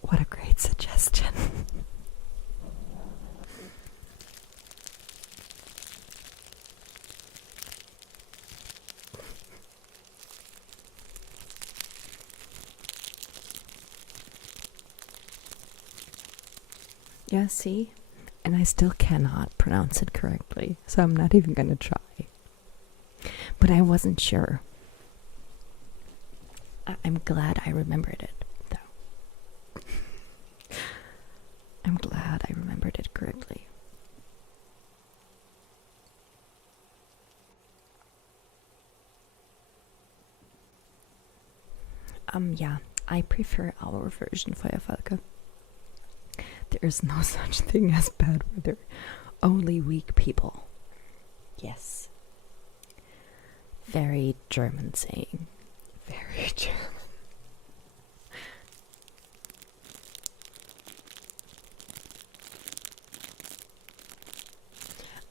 What a great suggestion. Yeah, see? And I still cannot pronounce it correctly, so I'm not even gonna try. But I wasn't sure. I'm glad I remembered it, though. I'm glad I remembered it correctly. Yeah, I prefer our version, Feuerfalke. There is no such thing as bad weather, only weak people. Yes. Very German saying. Very German.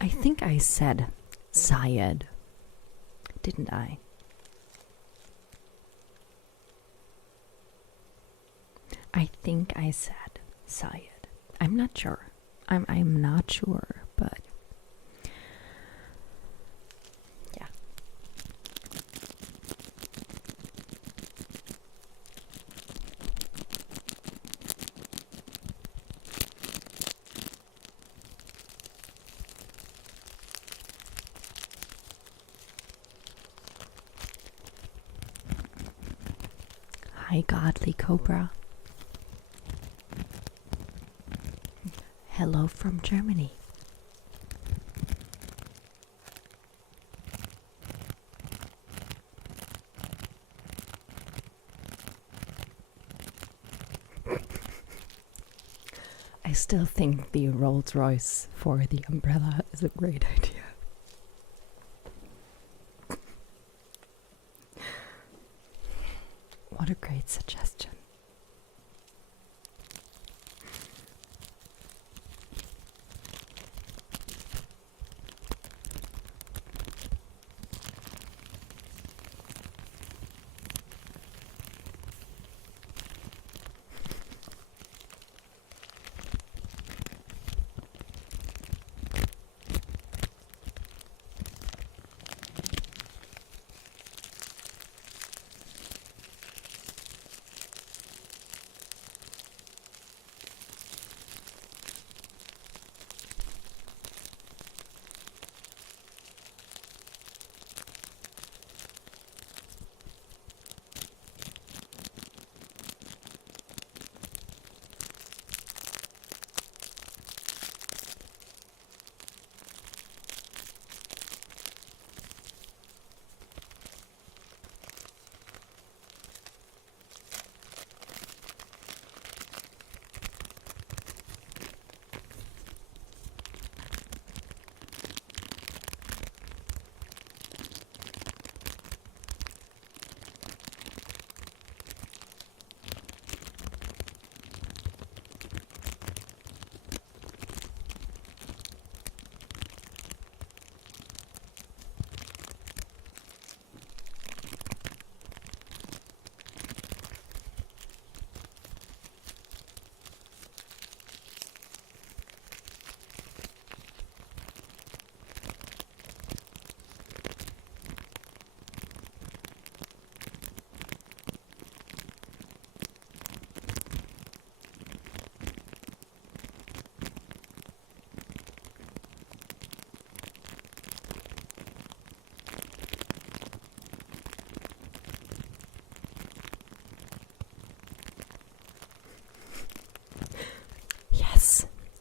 I think I said Syed, didn't I? I think I said Syed. I'm not sure. I'm not sure, but yeah. Hi, godly cobra. Hello from Germany. I still think the Rolls Royce for the umbrella is a great idea. What a great suggestion.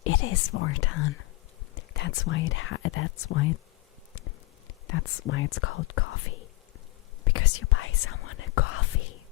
It is Vortan. That's why it's called coffee. Because you buy someone a coffee.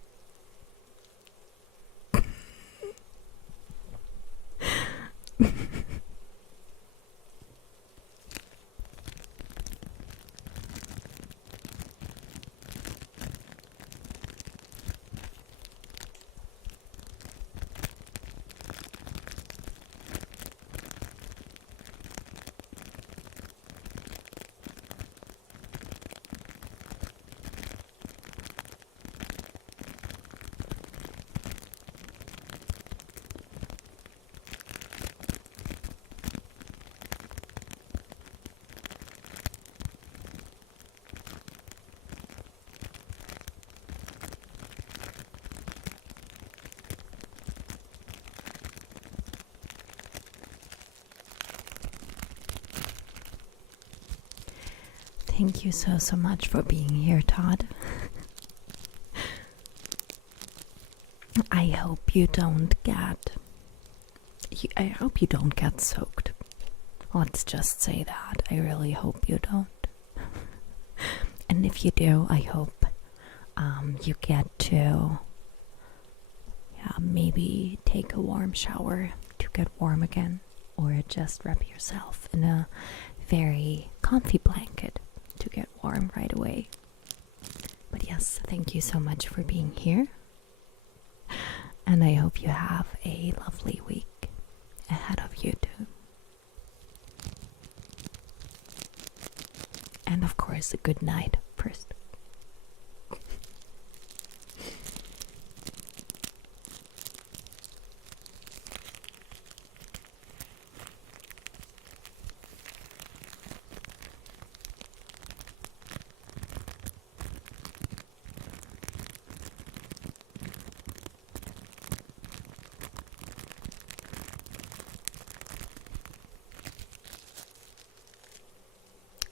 Thank you so much for being here, Todd. I hope you don't get soaked. Let's just say that. I really hope you don't. And if you do, I hope you get to maybe take a warm shower to get warm again, or just wrap yourself in a very comfy blanket to get warm right away. But yes, thank you so much for being here, and I hope you have a lovely week ahead of you too. And of course, a good night first.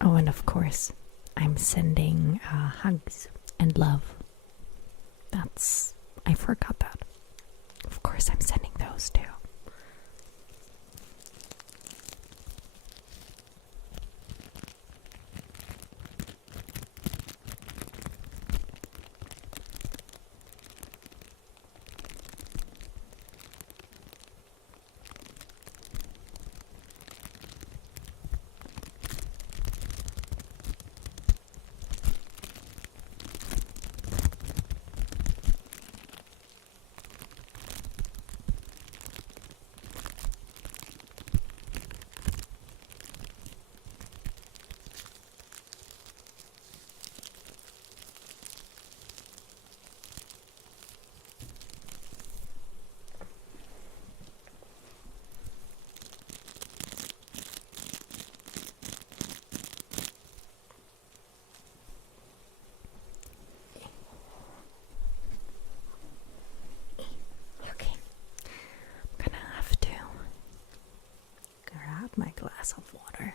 Oh, and of course, I'm sending hugs and love. I forgot that. Of course, I'm sending those too. My glass of water.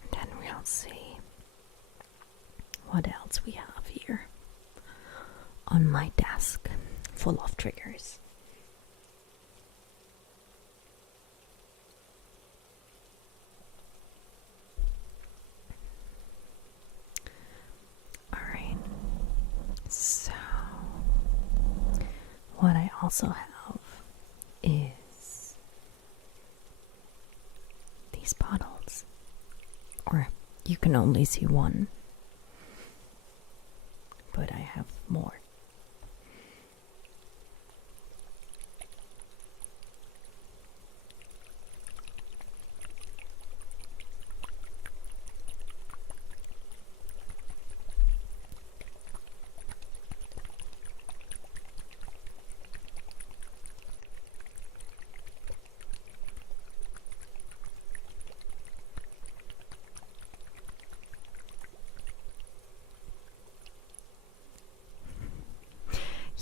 And then we'll see what else we have here on my desk full of triggers. So, what I also have is these bottles, or you can only see one, but I have more.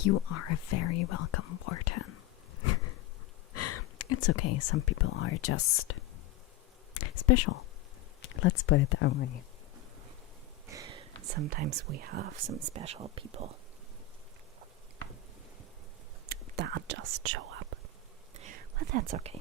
You are very welcome, Wharton. It's okay, some people are just special. Let's put it that way. Sometimes we have some special people that just show up. But that's okay.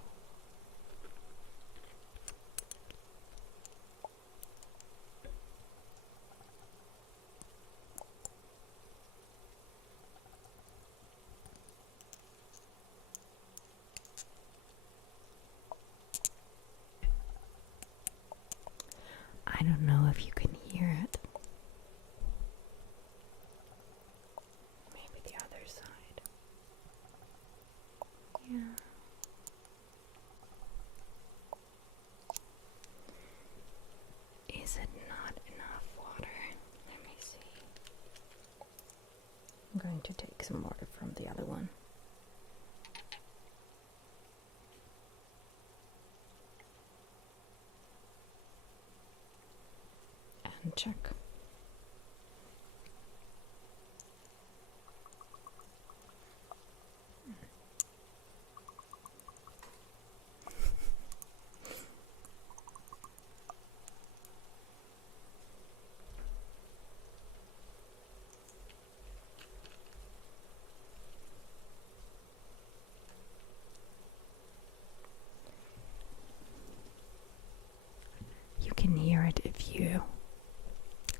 I don't know if you can hear it. Maybe the other side. Yeah. Is it not enough water? Let me see. I'm going to take some water from the other one. And check.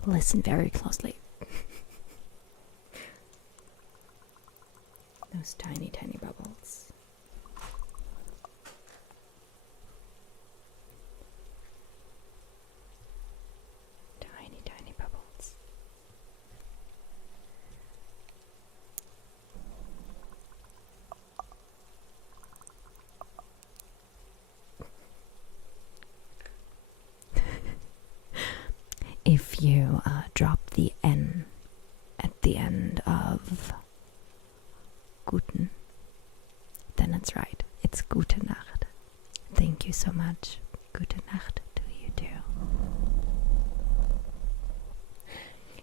Listen very closely. Those tiny, tiny bubbles. Tiny, tiny bubbles. If you drop the N at the end of guten, then it's right. It's gute Nacht. Thank you so much. Gute Nacht to you too.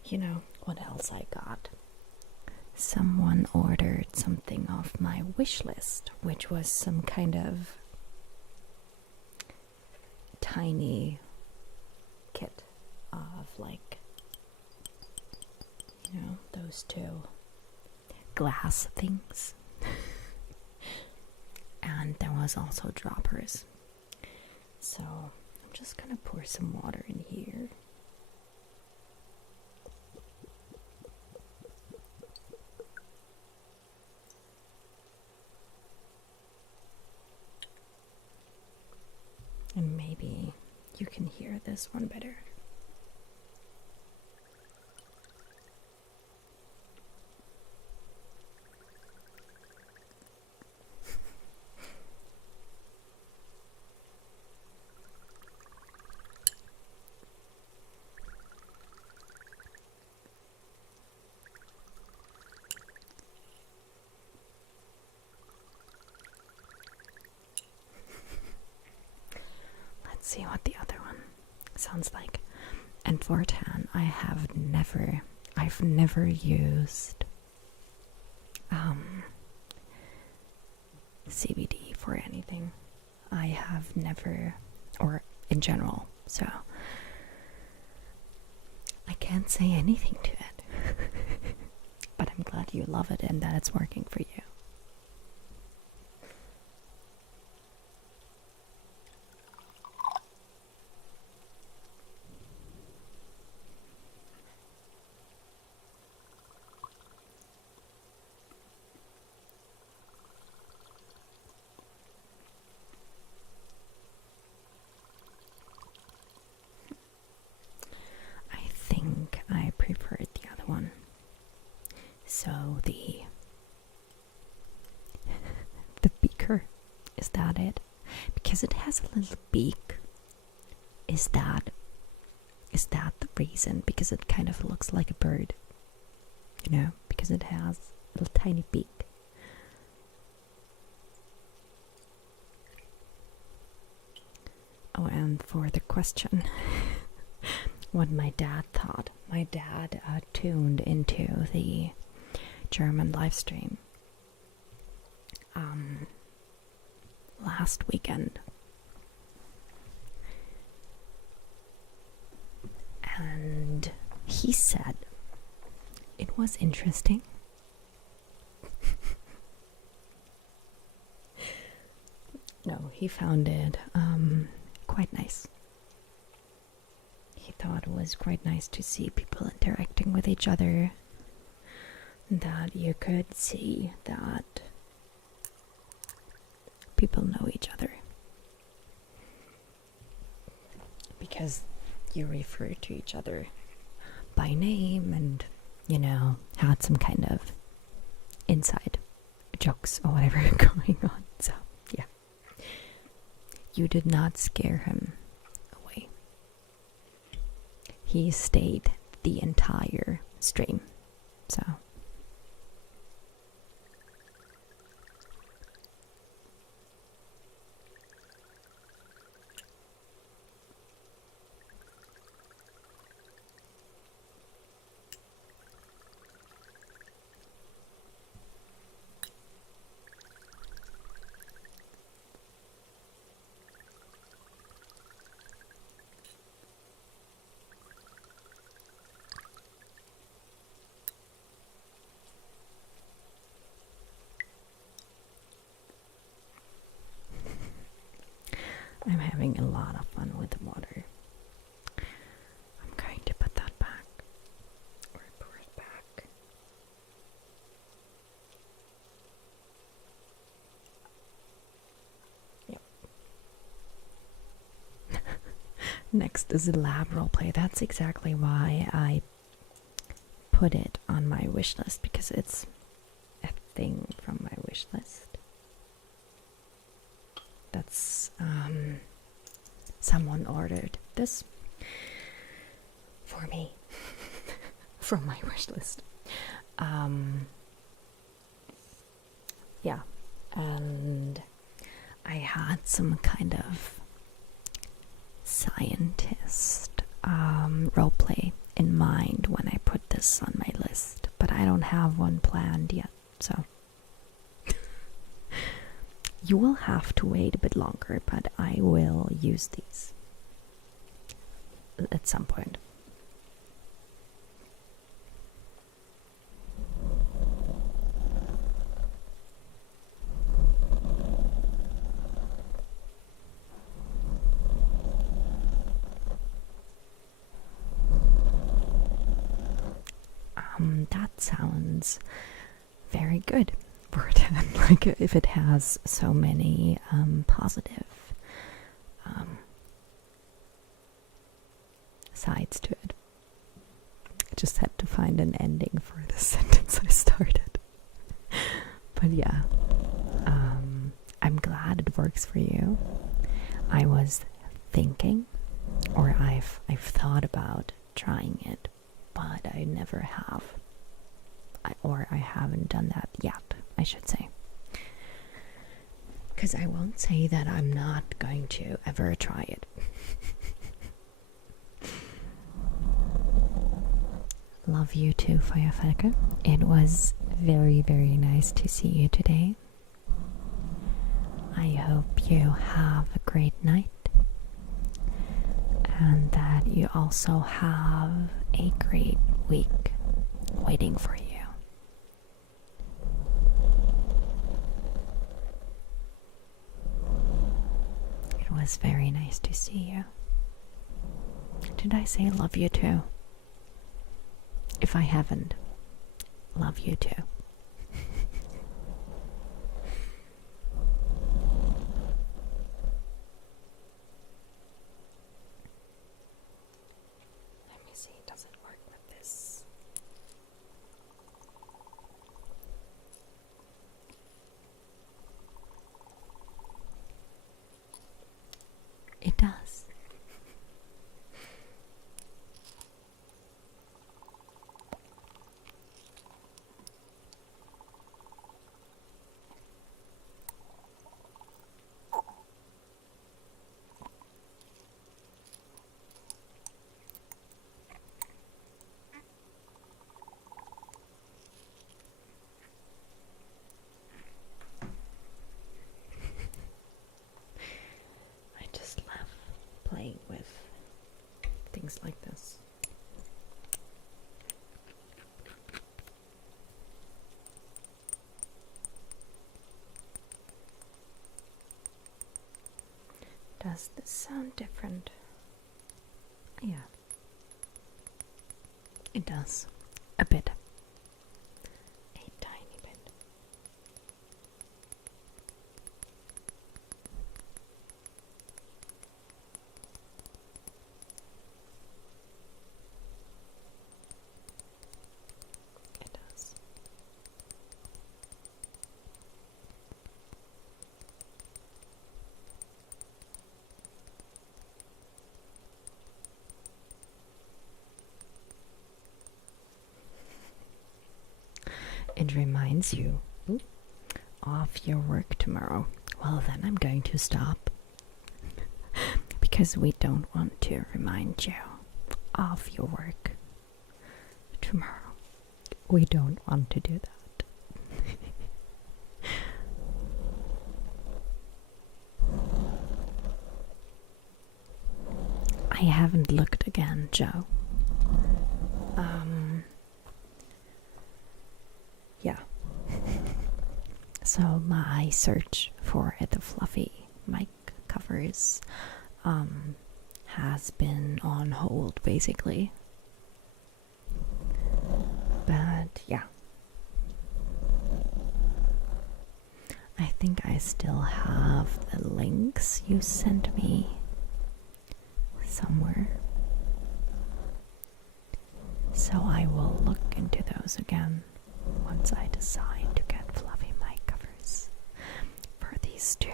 You know what else I got? Someone ordered something off my wish list, which was some kind of tiny kit of, like, you know, those two glass things. And there was also droppers. So I'm just gonna pour some water in here. And maybe you can hear this one better. See what the other one sounds like. And for tan, I've never used CBD for anything. I have never, or in general, so I can't say anything to it. But I'm glad you love it and that it's working for you. I preferred the other one. So the beaker, is that it? Because it has a little beak. Is that the reason? Because it kind of looks like a bird. You know, because it has a little tiny beak. Oh, and for the question, what my dad thought. My dad tuned into the German Livestream last weekend. And he said it was interesting. No, he found it quite nice. He thought it was quite nice to see people interacting with each other, that you could see that people know each other because you refer to each other by name and, you know, had some kind of inside jokes or whatever going on. So yeah, you did not scare him. He stayed the entire stream, so. I'm having a lot of fun with the water. I'm going to put that back. Next is a lab roleplay. That's exactly why I put it on my wish list, because it's a thing from my wish list. That's someone ordered this for me from my wish list. Yeah, and I had some kind of scientist roleplay in mind when I put this on my list, but I don't have one planned yet, so you will have to wait a bit longer, but I will use these at some point. That sounds very good. Like if it has so many positive sides to it. I just had to find an ending for the sentence I started. But yeah, I'm glad it works for you. I was thinking, or I've thought about trying it, but I never have. I haven't done that yet, I should say. Because I won't say that I'm not going to ever try it. Love you too, Firefighter. It was very, very nice to see you today. I hope you have a great night, and that you also have a great week waiting for you. It was very nice to see you. Did I say love you too? If I haven't, love you too. Let me see, does it work with this? It does. I just love playing with things like this. Does this sound different? Yeah. It does. A bit. A tiny bit. It does. It reminds you of your work tomorrow. Well, then I'm going to stop. Because we don't want to remind you of your work tomorrow. We don't want to do that. I haven't looked again, Joe. Yeah. So my search for the fluffy mic covers has been on hold, basically. But yeah. I think I still have the links you sent me. somewhere. So I will look into those again once I decide to get fluffy mic covers for these two.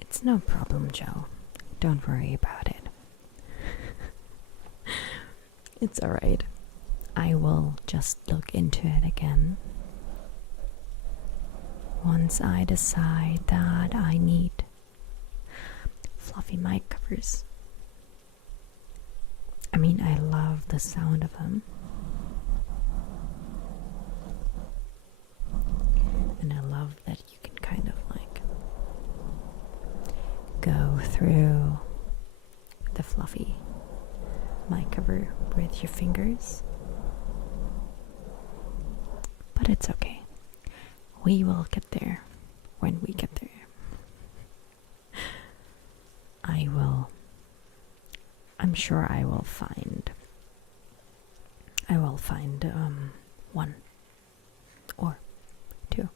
It's no problem, Joe. Don't worry about it. It's alright. I will just look into it again once I decide that I need fluffy mic covers. I mean, I love the sound of them. And I love that you can kind of like go through the fluffy mic cover with your fingers. But it's okay. We will get there when we get there. I'm sure I will find one or two.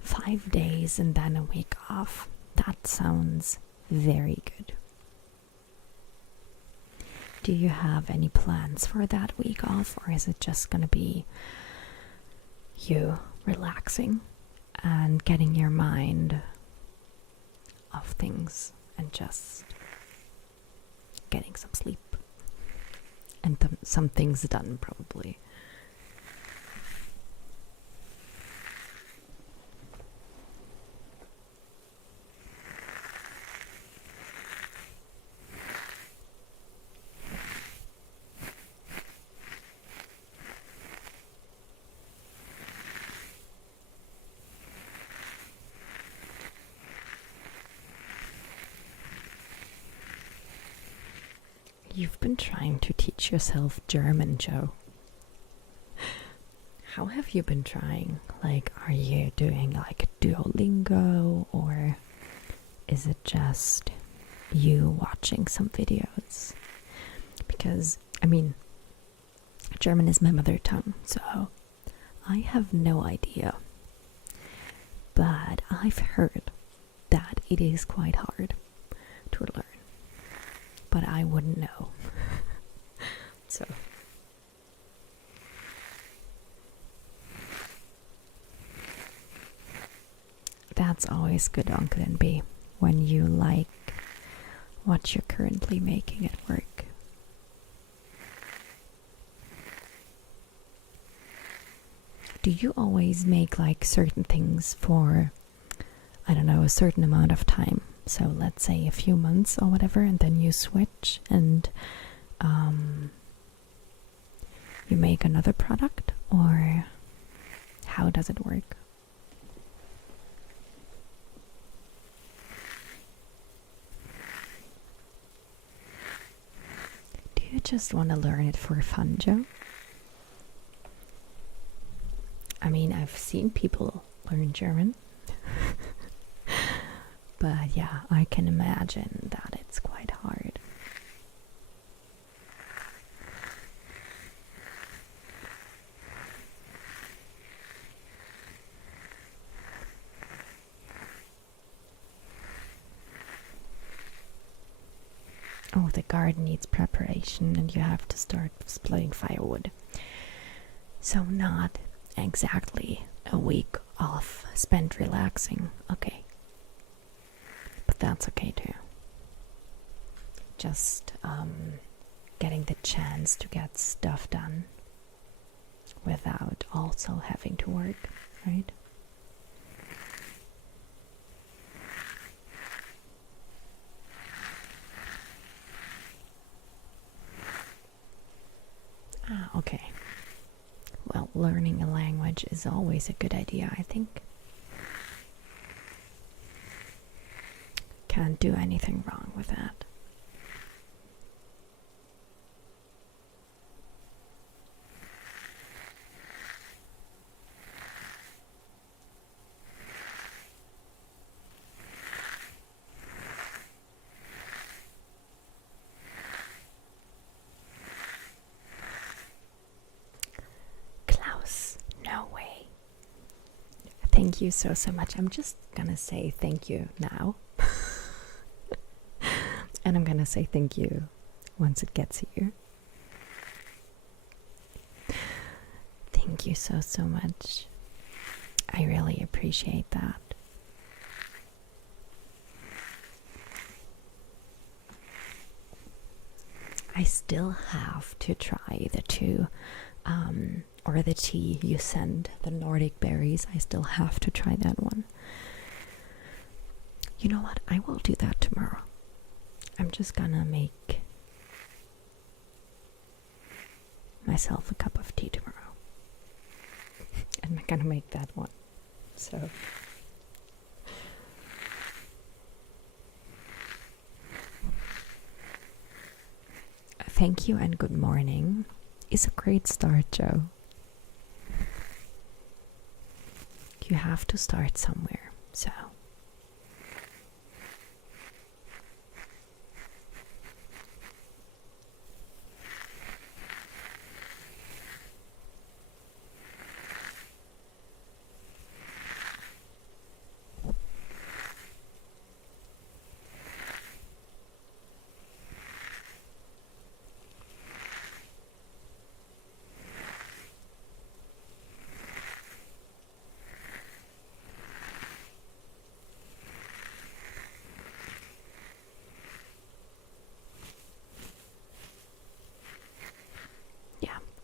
5 days and then a week off. That sounds very good. Do you have any plans for that week off, or is it just gonna be you relaxing and getting your mind off things and just getting some sleep and some things done, probably? You've been trying to teach yourself German, Joe. How have you been trying? Like, are you doing like Duolingo, or is it just you watching some videos? Because, I mean, German is my mother tongue, so I have no idea. But I've heard that it is quite hard to learn. But I wouldn't know. So that's always good on Couldn't Be, when you like what you're currently making at work. Do you always make like certain things for, I don't know, a certain amount of time? So let's say a few months or whatever, and then you switch and you make another product, or how does it work? Do you just want to learn it for fun, Joe? I mean, I've seen people learn German. But yeah, I can imagine that it's quite hard. Oh, the garden needs preparation and you have to start splitting firewood. So not exactly a week off spent relaxing. Okay. But that's okay too. Just getting the chance to get stuff done without also having to work, right? Okay. Well, learning a language is always a good idea, I think. Can't do anything wrong with that. Thank you so much. I'm just gonna say thank you now. And I'm gonna say thank you once it gets here. Thank you so much. I really appreciate that. I still have to try the two, or the tea you send, the Nordic berries. I still have to try that one. You know what? I will do that tomorrow. I'm just gonna make myself a cup of tea tomorrow. And I'm gonna make that one. So thank you and good morning is a great start, Joe. You have to start somewhere, so.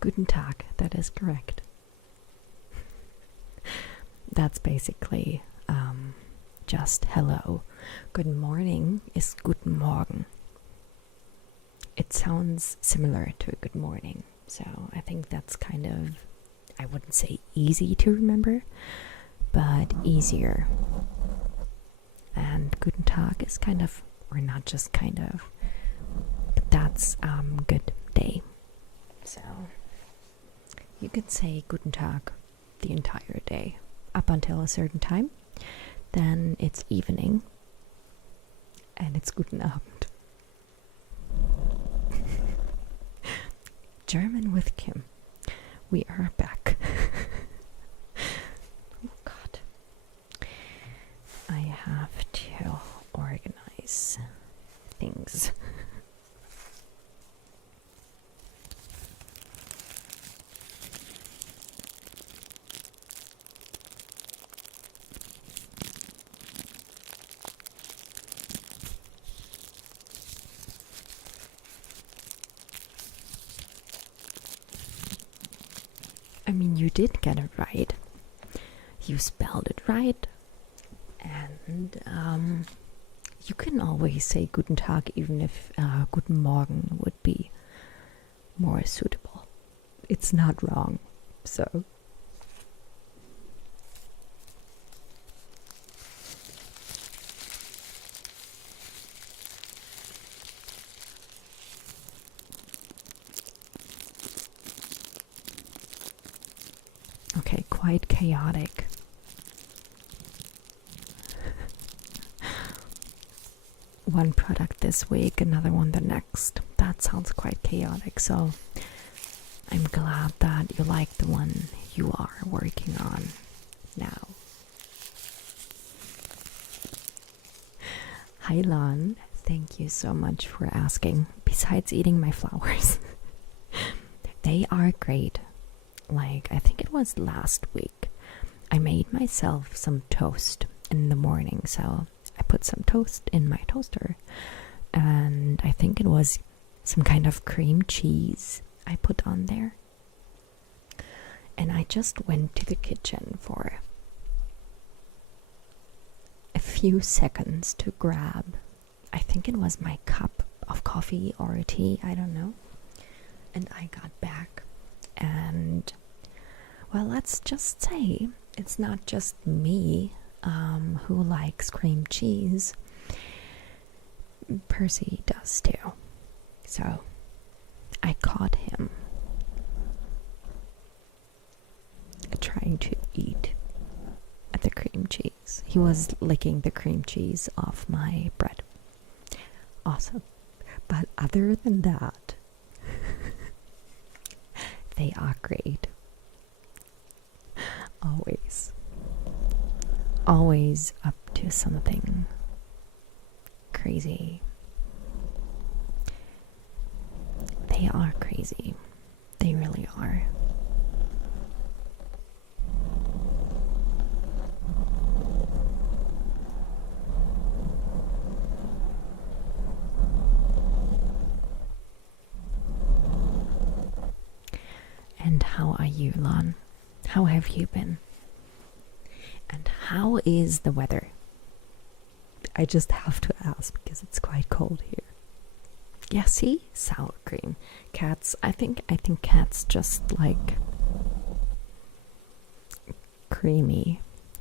Guten Tag, that is correct. That's basically just hello. Good morning is guten Morgen. It sounds similar to a good morning, so I think that's kind of, I wouldn't say easy to remember, but easier. And guten Tag is kind of, or not just kind of, but that's good day. So you could say Guten Tag the entire day up until a certain time. Then it's evening and it's Guten Abend. German with Kim. We are back. Oh God. I have to organize things. I mean, you did get it right. You spelled it right. And you can always say Guten Tag, even if Guten Morgen would be more suitable. It's not wrong. So. Okay, quite chaotic. One product this week, another one the next. That sounds quite chaotic, so I'm glad that you like the one you are working on now. Hi Lan, thank you so much for asking. Besides eating my flowers, they are great. Like, I think it was last week, I made myself some toast in the morning, so I put some toast in my toaster, and I think it was some kind of cream cheese I put on there. And I just went to the kitchen for a few seconds to grab, I think it was my cup of coffee or a tea, I don't know. And I got back, and well, let's just say it's not just me who likes cream cheese. Percy does too. So I caught him trying to eat the cream cheese. He was licking the cream cheese off my bread. Awesome. But other than that, they are great. Always. always up to something crazy. They are crazy. They really are. And how are you, Lon? How have you been? And how is the weather? I just have to ask because it's quite cold here. Yeah, see? Sour cream. Cats, I think cats just like creamy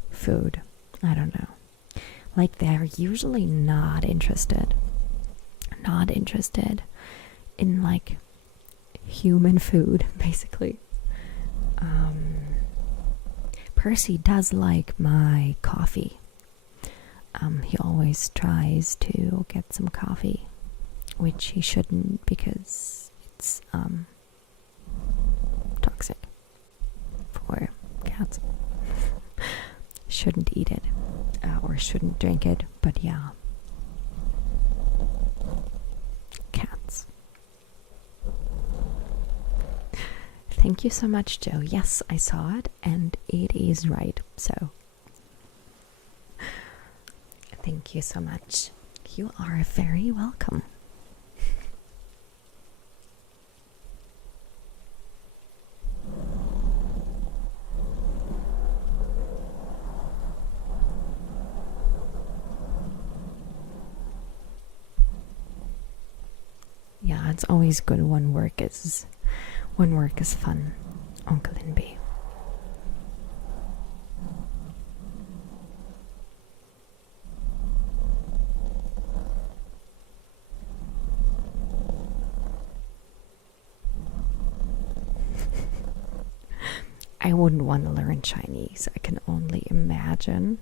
food. I don't know. Like they're usually not interested in like human food, basically. Percy does like my coffee. He always tries to get some coffee, which he shouldn't because it's toxic for cats. Shouldn't eat it or shouldn't drink it, but yeah. Cats. Thank you so much, Joe. Yes, I saw it and it is right. So, thank you so much. You are very welcome. Yeah, it's always good when work is fun, Uncle Inby. I wouldn't want to learn Chinese. I can only imagine.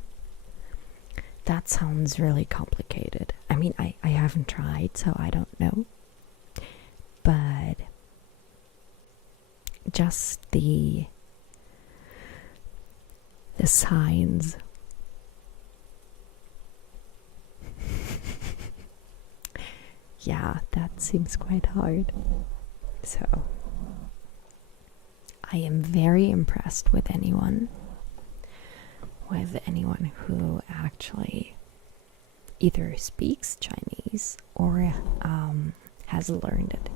That sounds really complicated. I mean, I haven't tried, so I don't know. But just the signs. Yeah, that seems quite hard. So I am very impressed with anyone who actually either speaks Chinese or has learned it.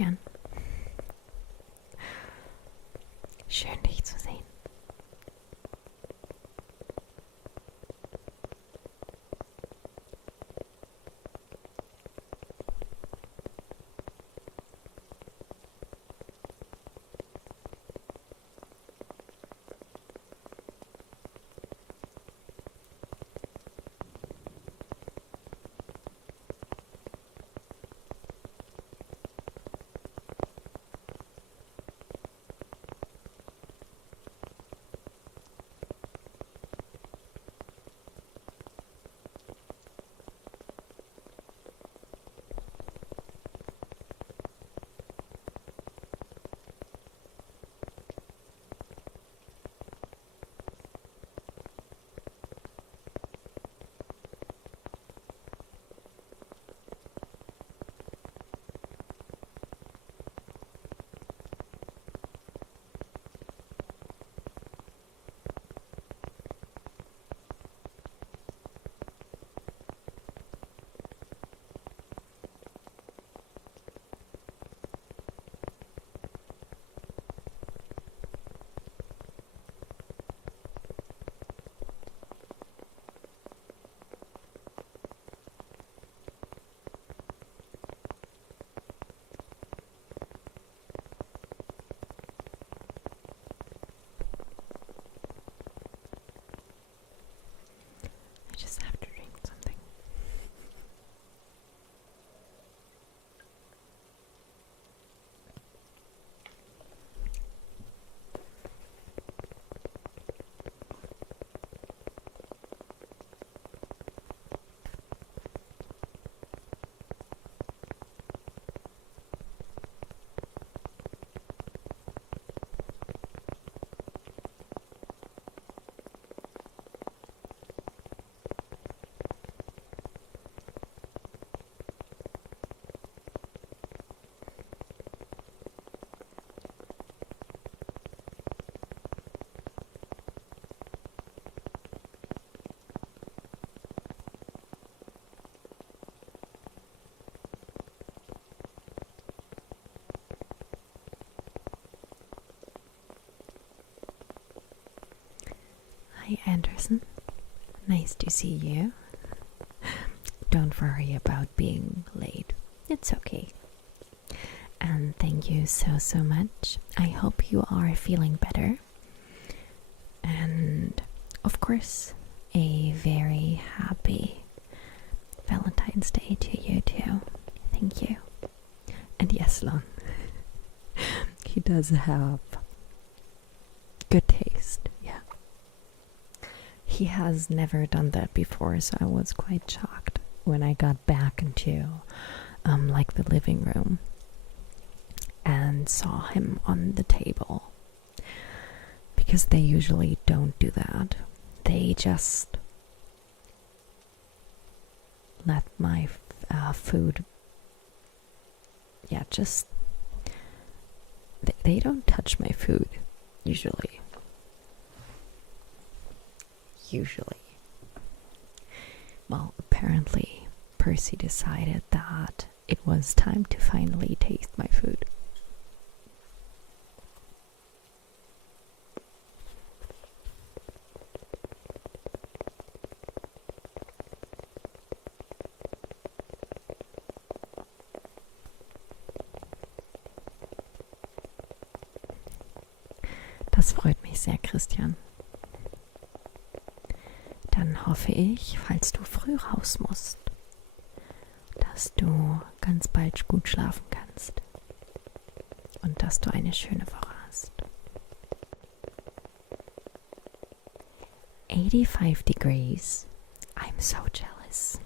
Christian. Schön, dich zu sehen. Just have to drink something. Hi Anderson, nice to see you. Don't worry about being late, it's okay. And thank you so much. I hope you are feeling better. And of course, a very happy Valentine's Day to you too. Thank you. And yes, Lon, he does have good taste. Yeah. He has never done that before, so I was quite shocked when I got back into like the living room and saw him on the table, because they usually don't do that. They just let my food, yeah, just they don't touch my food usually. Well, apparently Percy decided that it was time to finally taste my food. Das freut mich sehr, Christian. Dann hoffe ich, falls du früh raus musst, dass du ganz bald gut schlafen kannst und dass du eine schöne Woche hast. 85 degrees. I'm so jealous.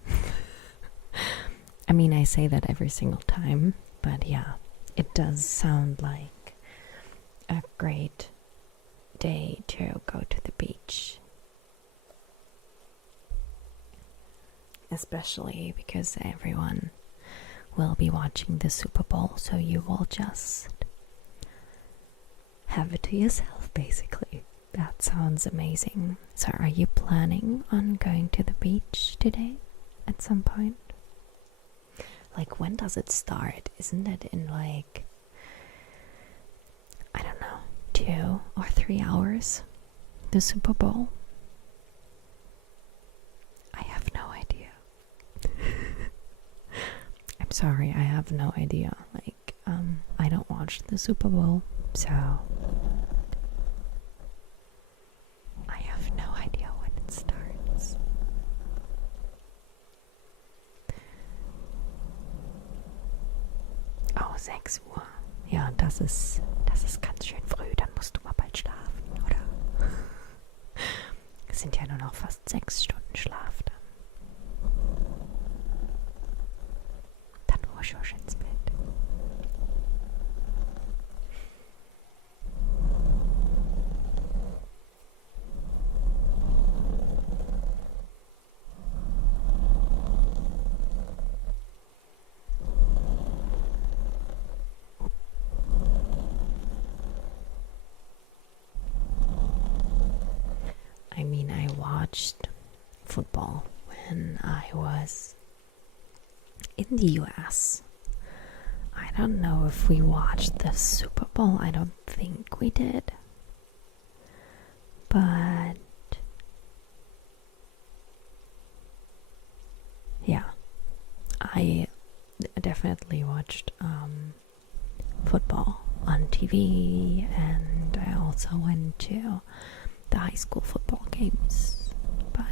I mean, I say that every single time, but yeah, it does sound like a great day to go to the beach. Especially because everyone will be watching the Super Bowl, so you will just have it to yourself, basically. That sounds amazing. So are you planning on going to the beach today at some point? Like, when does it start? Isn't it in like, I don't know, 2 or 3 hours? The Super Bowl? I have no idea. I'm sorry, I have no idea. Like, I don't watch the Super Bowl, so I have no idea when it starts. Oh, 6 Uhr. Ja, das ist ganz schön früh. Dann musst du mal bald schlafen, oder? Es sind ja nur noch fast 6 Stunden Schlaf dann. Dann husch ins Bett. I mean, I watched football when I was in the US. I don't know if we watched the Super Bowl. I don't think we did. But yeah, I definitely watched football on TV, and I also went to the high school football games, but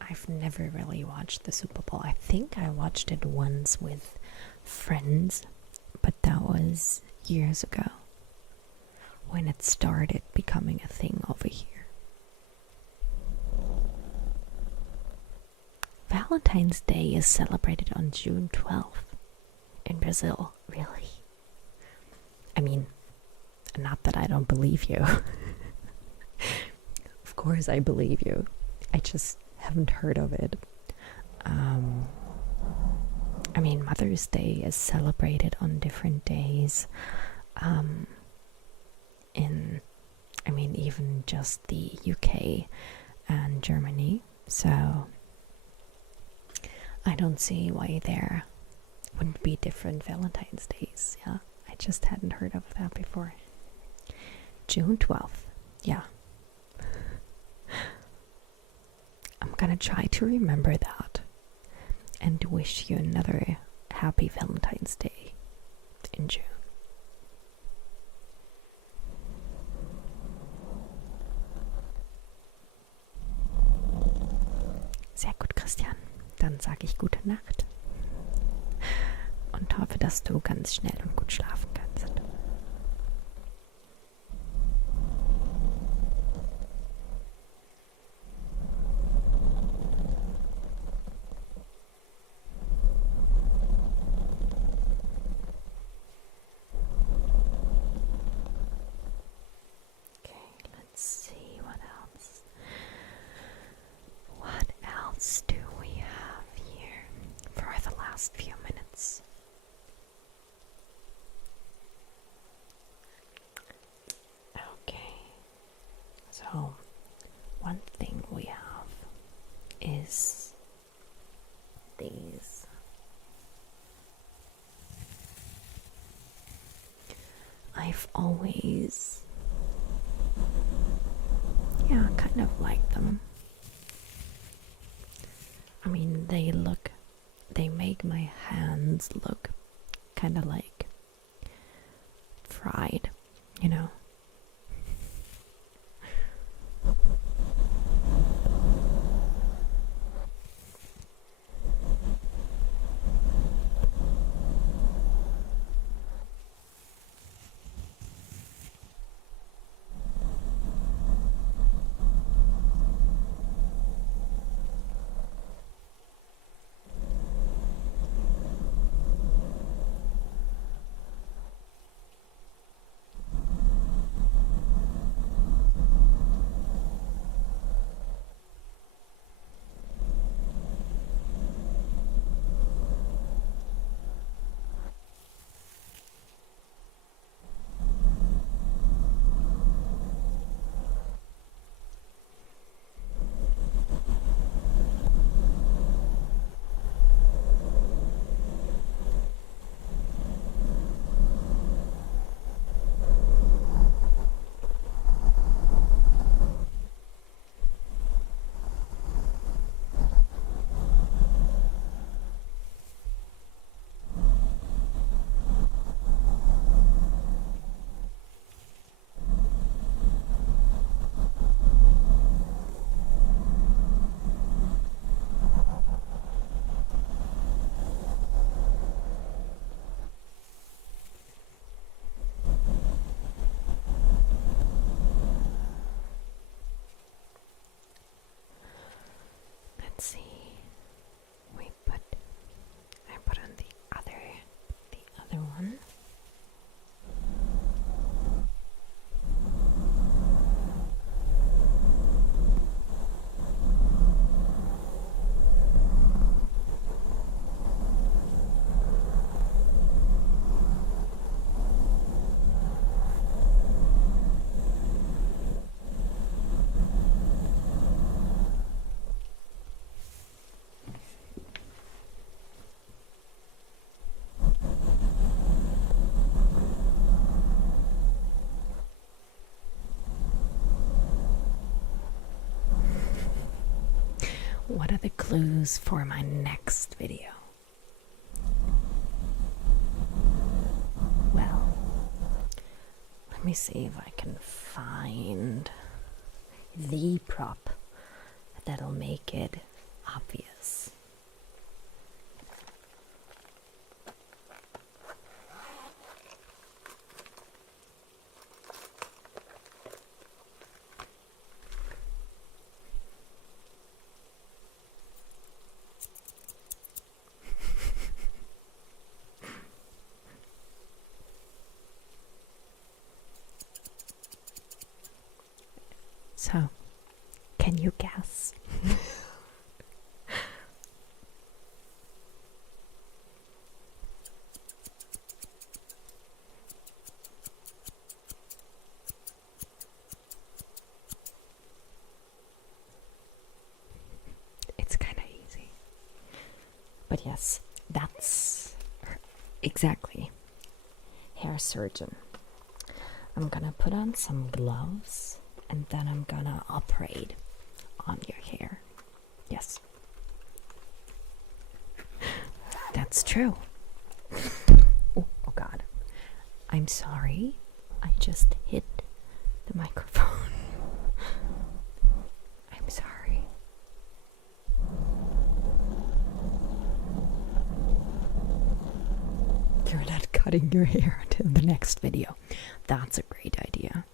I've never really watched the Super Bowl. I think I watched it once with friends, but that was years ago when it started becoming a thing over here. Valentine's Day is celebrated on June 12th in Brazil. Really? I mean, not that I don't believe you. Of course I believe you. I just haven't heard of it. I mean, Mother's Day is celebrated on different days. Even just the UK and Germany. So I don't see why there wouldn't be different Valentine's Days. Yeah, I just hadn't heard of that before. June 12th. Yeah. I'm gonna try to remember that and wish you another happy Valentine's Day in June. Sehr gut, Christian. Dann sage ich gute Nacht und hoffe, dass du ganz schnell und gut schlafen kannst. Do we have here for the last few minutes? Okay, so one thing we have is these. I've always, kind of liked them. I mean, they make my hands look kind of like fried, you know? clues for my next video. Well, let me see if I can find the prop that'll make it obvious. So, can you guess? It's kind of easy. But yes, that's exactly hair surgeon. I'm gonna put on some gloves and then I'm gonna operate on your hair. Yes. That's true. Oh God. I'm sorry. I just hit the microphone. I'm sorry. You're not cutting your hair until the next video. That's a great idea.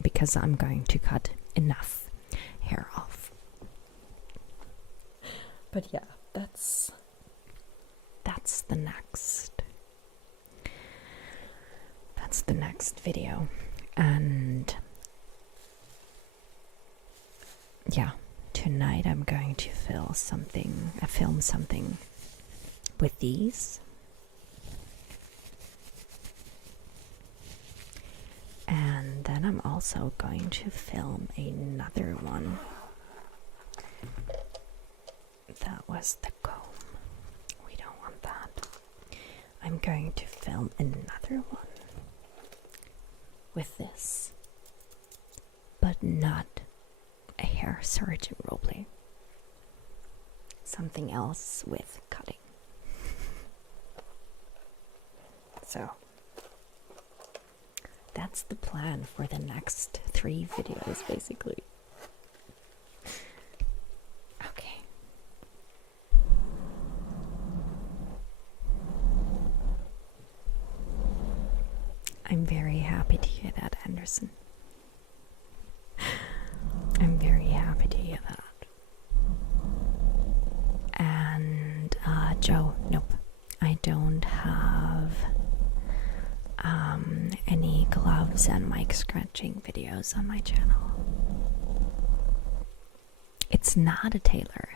Because I'm going to cut enough hair off. But yeah, that's the next video. And yeah, tonight I'm going to film something with these. And then I'm also going to film another one. That was the comb. We don't want that. I'm going to film another one with this, but not a hair surgeon roleplay. Something else with cutting. So that's the plan for the next 3 videos, basically. Okay. I'm very happy to hear that, Anderson. I'm very happy to hear that. And, Joe, nope. I don't have any gloves and mic scratching videos on my channel. It's not a tailor.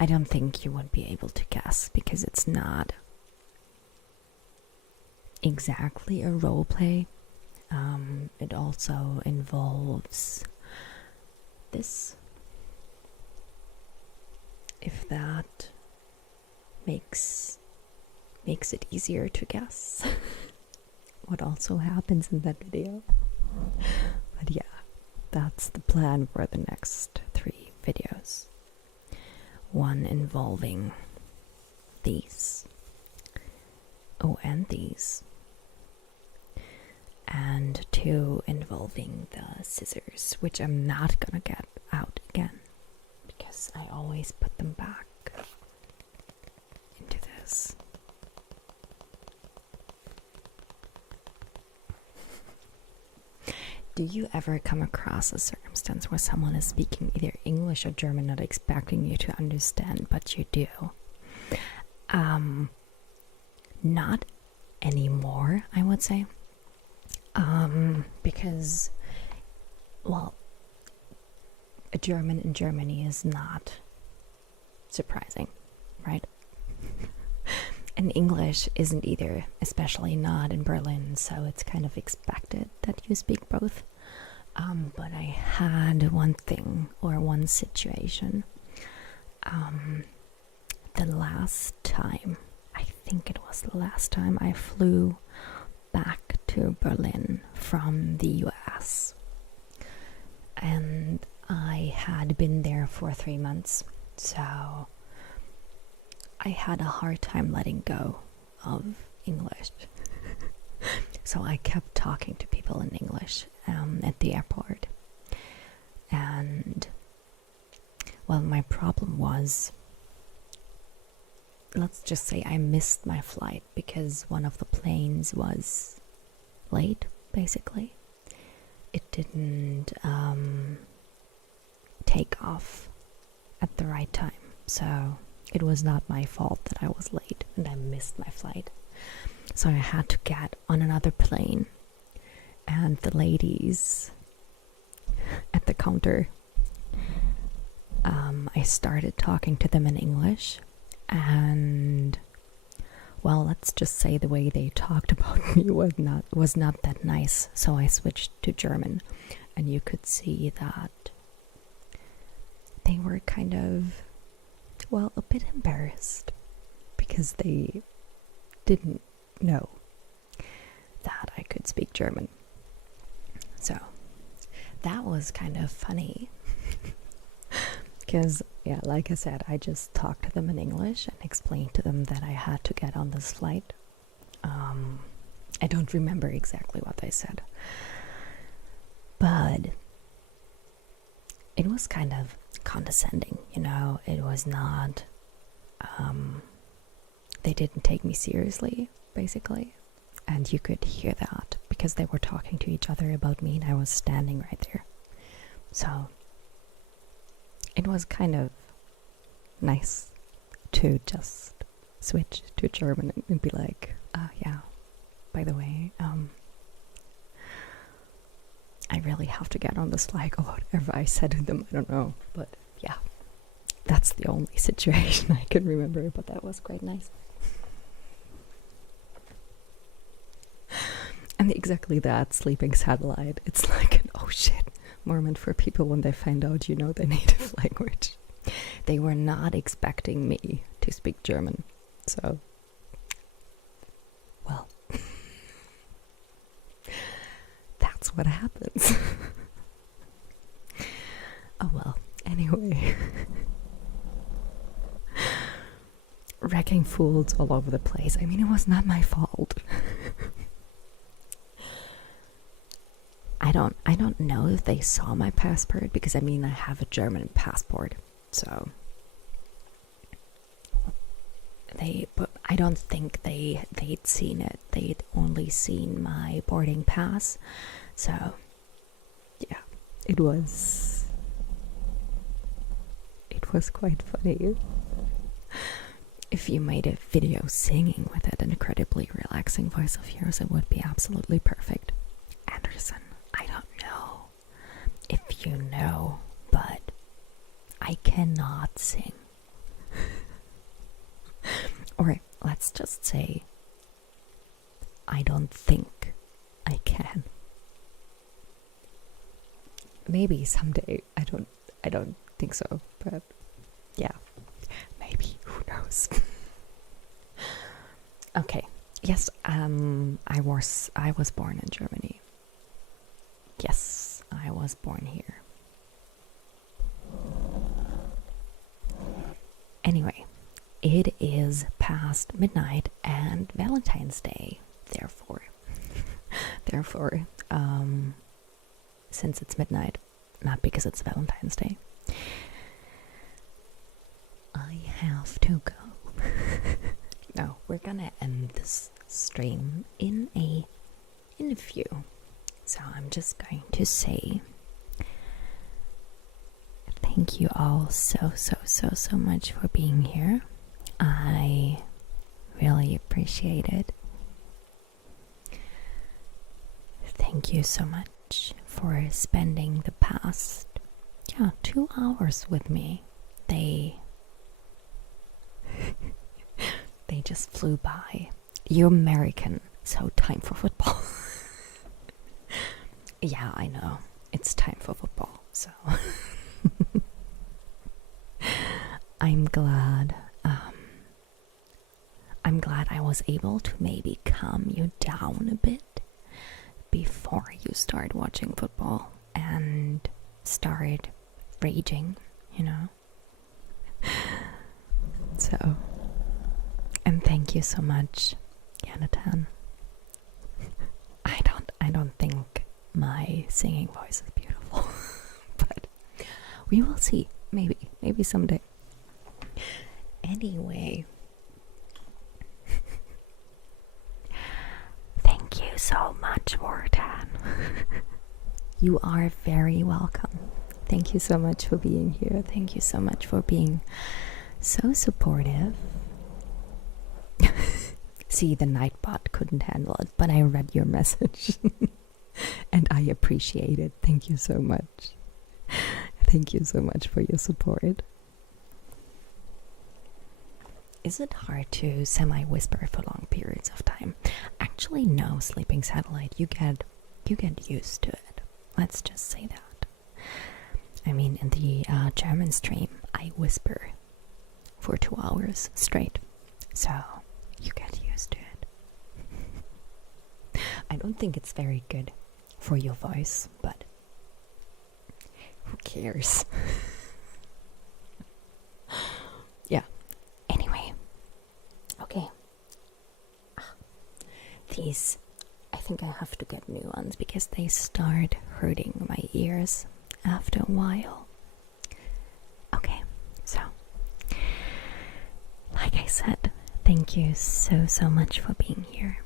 I don't think you would be able to guess because it's not exactly a role play. It also involves this, if that makes it easier to guess what also happens in that video. But yeah, that's the plan for the next 3 videos. One involving these. Oh, and these. And 2 involving the scissors, which I'm not gonna get out again because I always put them back into this. Do you ever come across a circumstance where someone is speaking either English or German, not expecting you to understand, but you do? Not anymore, I would say. Because, well, a German in Germany is not surprising, right? And English isn't either, especially not in Berlin, so it's kind of expected that you speak both. But I had one situation. The last time, I think it was the last time I flew back to Berlin from the US. And I had been there for 3 months. So I had a hard time letting go of English. So I kept talking to people in English at the airport. And, well, my problem was, let's just say I missed my flight because one of the planes was late, basically. It didn't take off at the right time. So it was not my fault that I was late and I missed my flight. So I had to get on another plane, and the ladies at the counter, I started talking to them in English, and, well, let's just say the way they talked about me was not that nice. So I switched to German, and you could see that they were kind of, well, a bit embarrassed because they didn't know that I could speak German. So that was kind of funny because, yeah, like I said, I just talked to them in English and explained to them that I had to get on this flight. I don't remember exactly what they said, but it was kind of condescending, you know. It was not, they didn't take me seriously, basically, and you could hear that because they were talking to each other about me and I was standing right there. So it was kind of nice to just switch to German and be like, yeah, by the way, I really have to get on this flight, or whatever I said to them, I don't know, but yeah, that's the only situation I can remember, but that was quite nice. And exactly that, sleeping satellite, it's like an oh shit moment for people when they find out you know their native language. They were not expecting me to speak German, so, well, that's what happens. Oh well, anyway. Wrecking fools all over the place. I mean, it was not my fault. I don't know if they saw my passport, because I mean I have a German passport, so but I don't think they'd seen it. They'd only seen my boarding pass. So yeah, it was quite funny. If you made a video singing with that incredibly relaxing voice of yours, it would be absolutely perfect. Anderson, I don't know if you know, but I cannot sing. Or let's just say, I don't think I can. Maybe someday. I don't think so, but yeah, maybe, who knows. Okay, yes, I was born in Germany. Yes, I was born here. Anyway, it is past midnight and Valentine's Day, therefore, since it's midnight, not because it's Valentine's Day, I have to go. No, we're gonna end this stream in a few. So I'm just going to say thank you all so much for being here. I really appreciate it. Thank you so much for spending the past 2 hours with me. They just flew by. You're American, so time for football. Yeah, I know. It's time for football, so I'm glad I was able to maybe calm you down a bit before you start watching football and start raging, you know. So, and thank you so much, Jonathan. I don't think my singing voice is beautiful, but we will see. Maybe someday. Anyway, thank you so much, Wartan. You are very welcome. Thank you so much for being here. Thank you so much for being so supportive. See, the Nightbot couldn't handle it, but I read your message. And I appreciate it. Thank you so much. Thank you so much for your support. Is it hard to semi-whisper for long periods of time? Actually, no, Sleeping Satellite. You get used to it. Let's just say that. I mean, in the German stream, I whisper for 2 hours straight. So, you get used to it. I don't think it's very good for your voice, but who cares? Yeah. Anyway. Okay. These, I think I have to get new ones because they start hurting my ears after a while. Okay, so like I said, thank you so much for being here.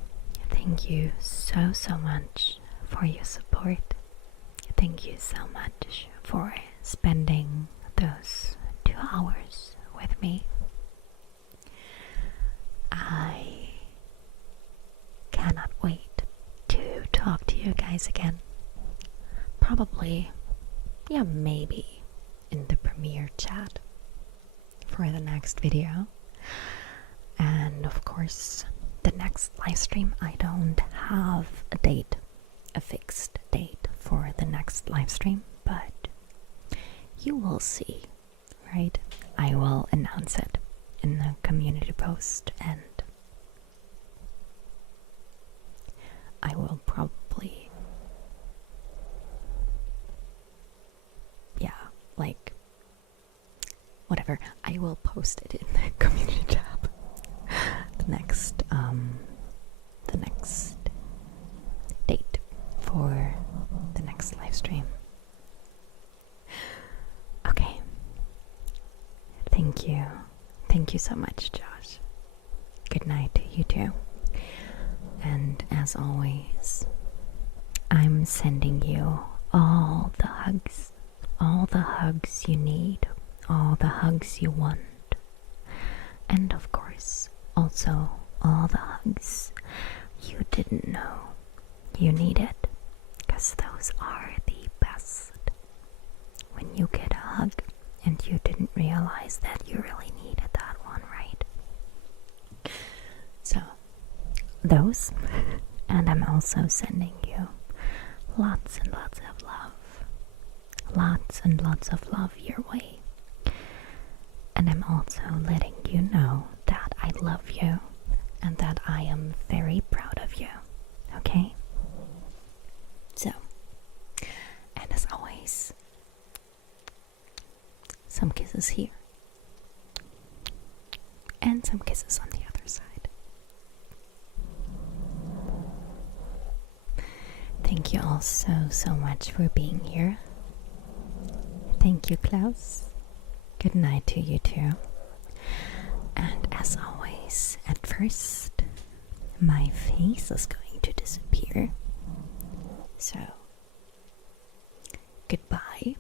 Thank you so much for your support. Thank you so much for spending those 2 hours with me. I cannot wait to talk to you guys again. Probably, yeah, maybe in the premiere chat for the next video. And of course, the next live stream, I don't have a fixed date for the next live stream, but you will see, right? I will announce it in the community post, and I will probably, whatever, I will post it in the community tab. The next date for the next live stream. Okay. Thank you so much, Josh. Good night to you too. And as always, I'm sending you all the hugs you need, all the hugs you want, and of course, also all the hugs you didn't know you needed, because those are the best. When you get a hug and you didn't realize that you really needed that one, right? So, those, and I'm also sending you lots and lots of love. Lots and lots of love your way. And I'm also letting you know that I love you and that I am very proud of you. Okay? So, and as always, some kisses here and some kisses on the other side. Thank you all so much for being here. Thank you, Klaus. Good night to you too. And as always, at first, my face is going to disappear. So, goodbye.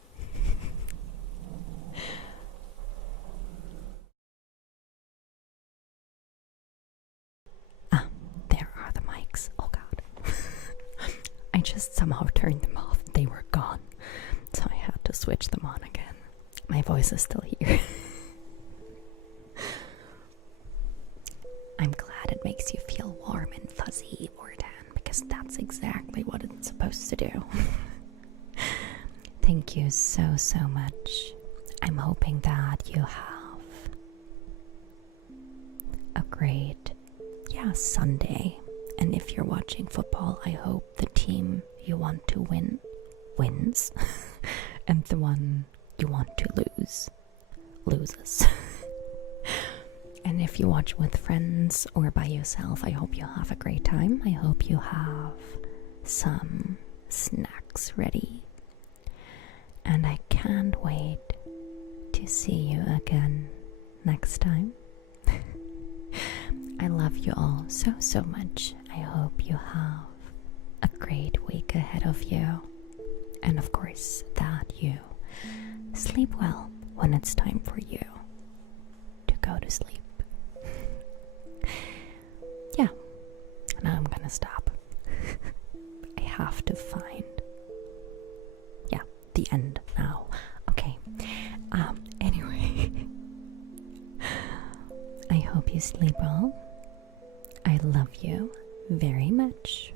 There are the mics. Oh god. I just somehow turned them off. They were gone. So I had to switch them on again. My voice is still here. I'm glad it makes you feel warm and fuzzy, Ordan, because that's exactly what it's supposed to do. Thank you so much. I'm hoping that you have a great, Sunday. And if you're watching football, I hope the team you want to win wins. And the one you want to lose loses. And if you watch with friends or by yourself, I hope you have a great time. I hope you have some snacks ready. And I can't wait to see you again next time. I love you all so, so much. I hope you have a great week ahead of you. And of course, that you sleep well when it's time for you to go to sleep. Yeah, now I'm gonna stop. I have to find, the end now. Okay. Anyway, I hope you sleep well. I love you very much.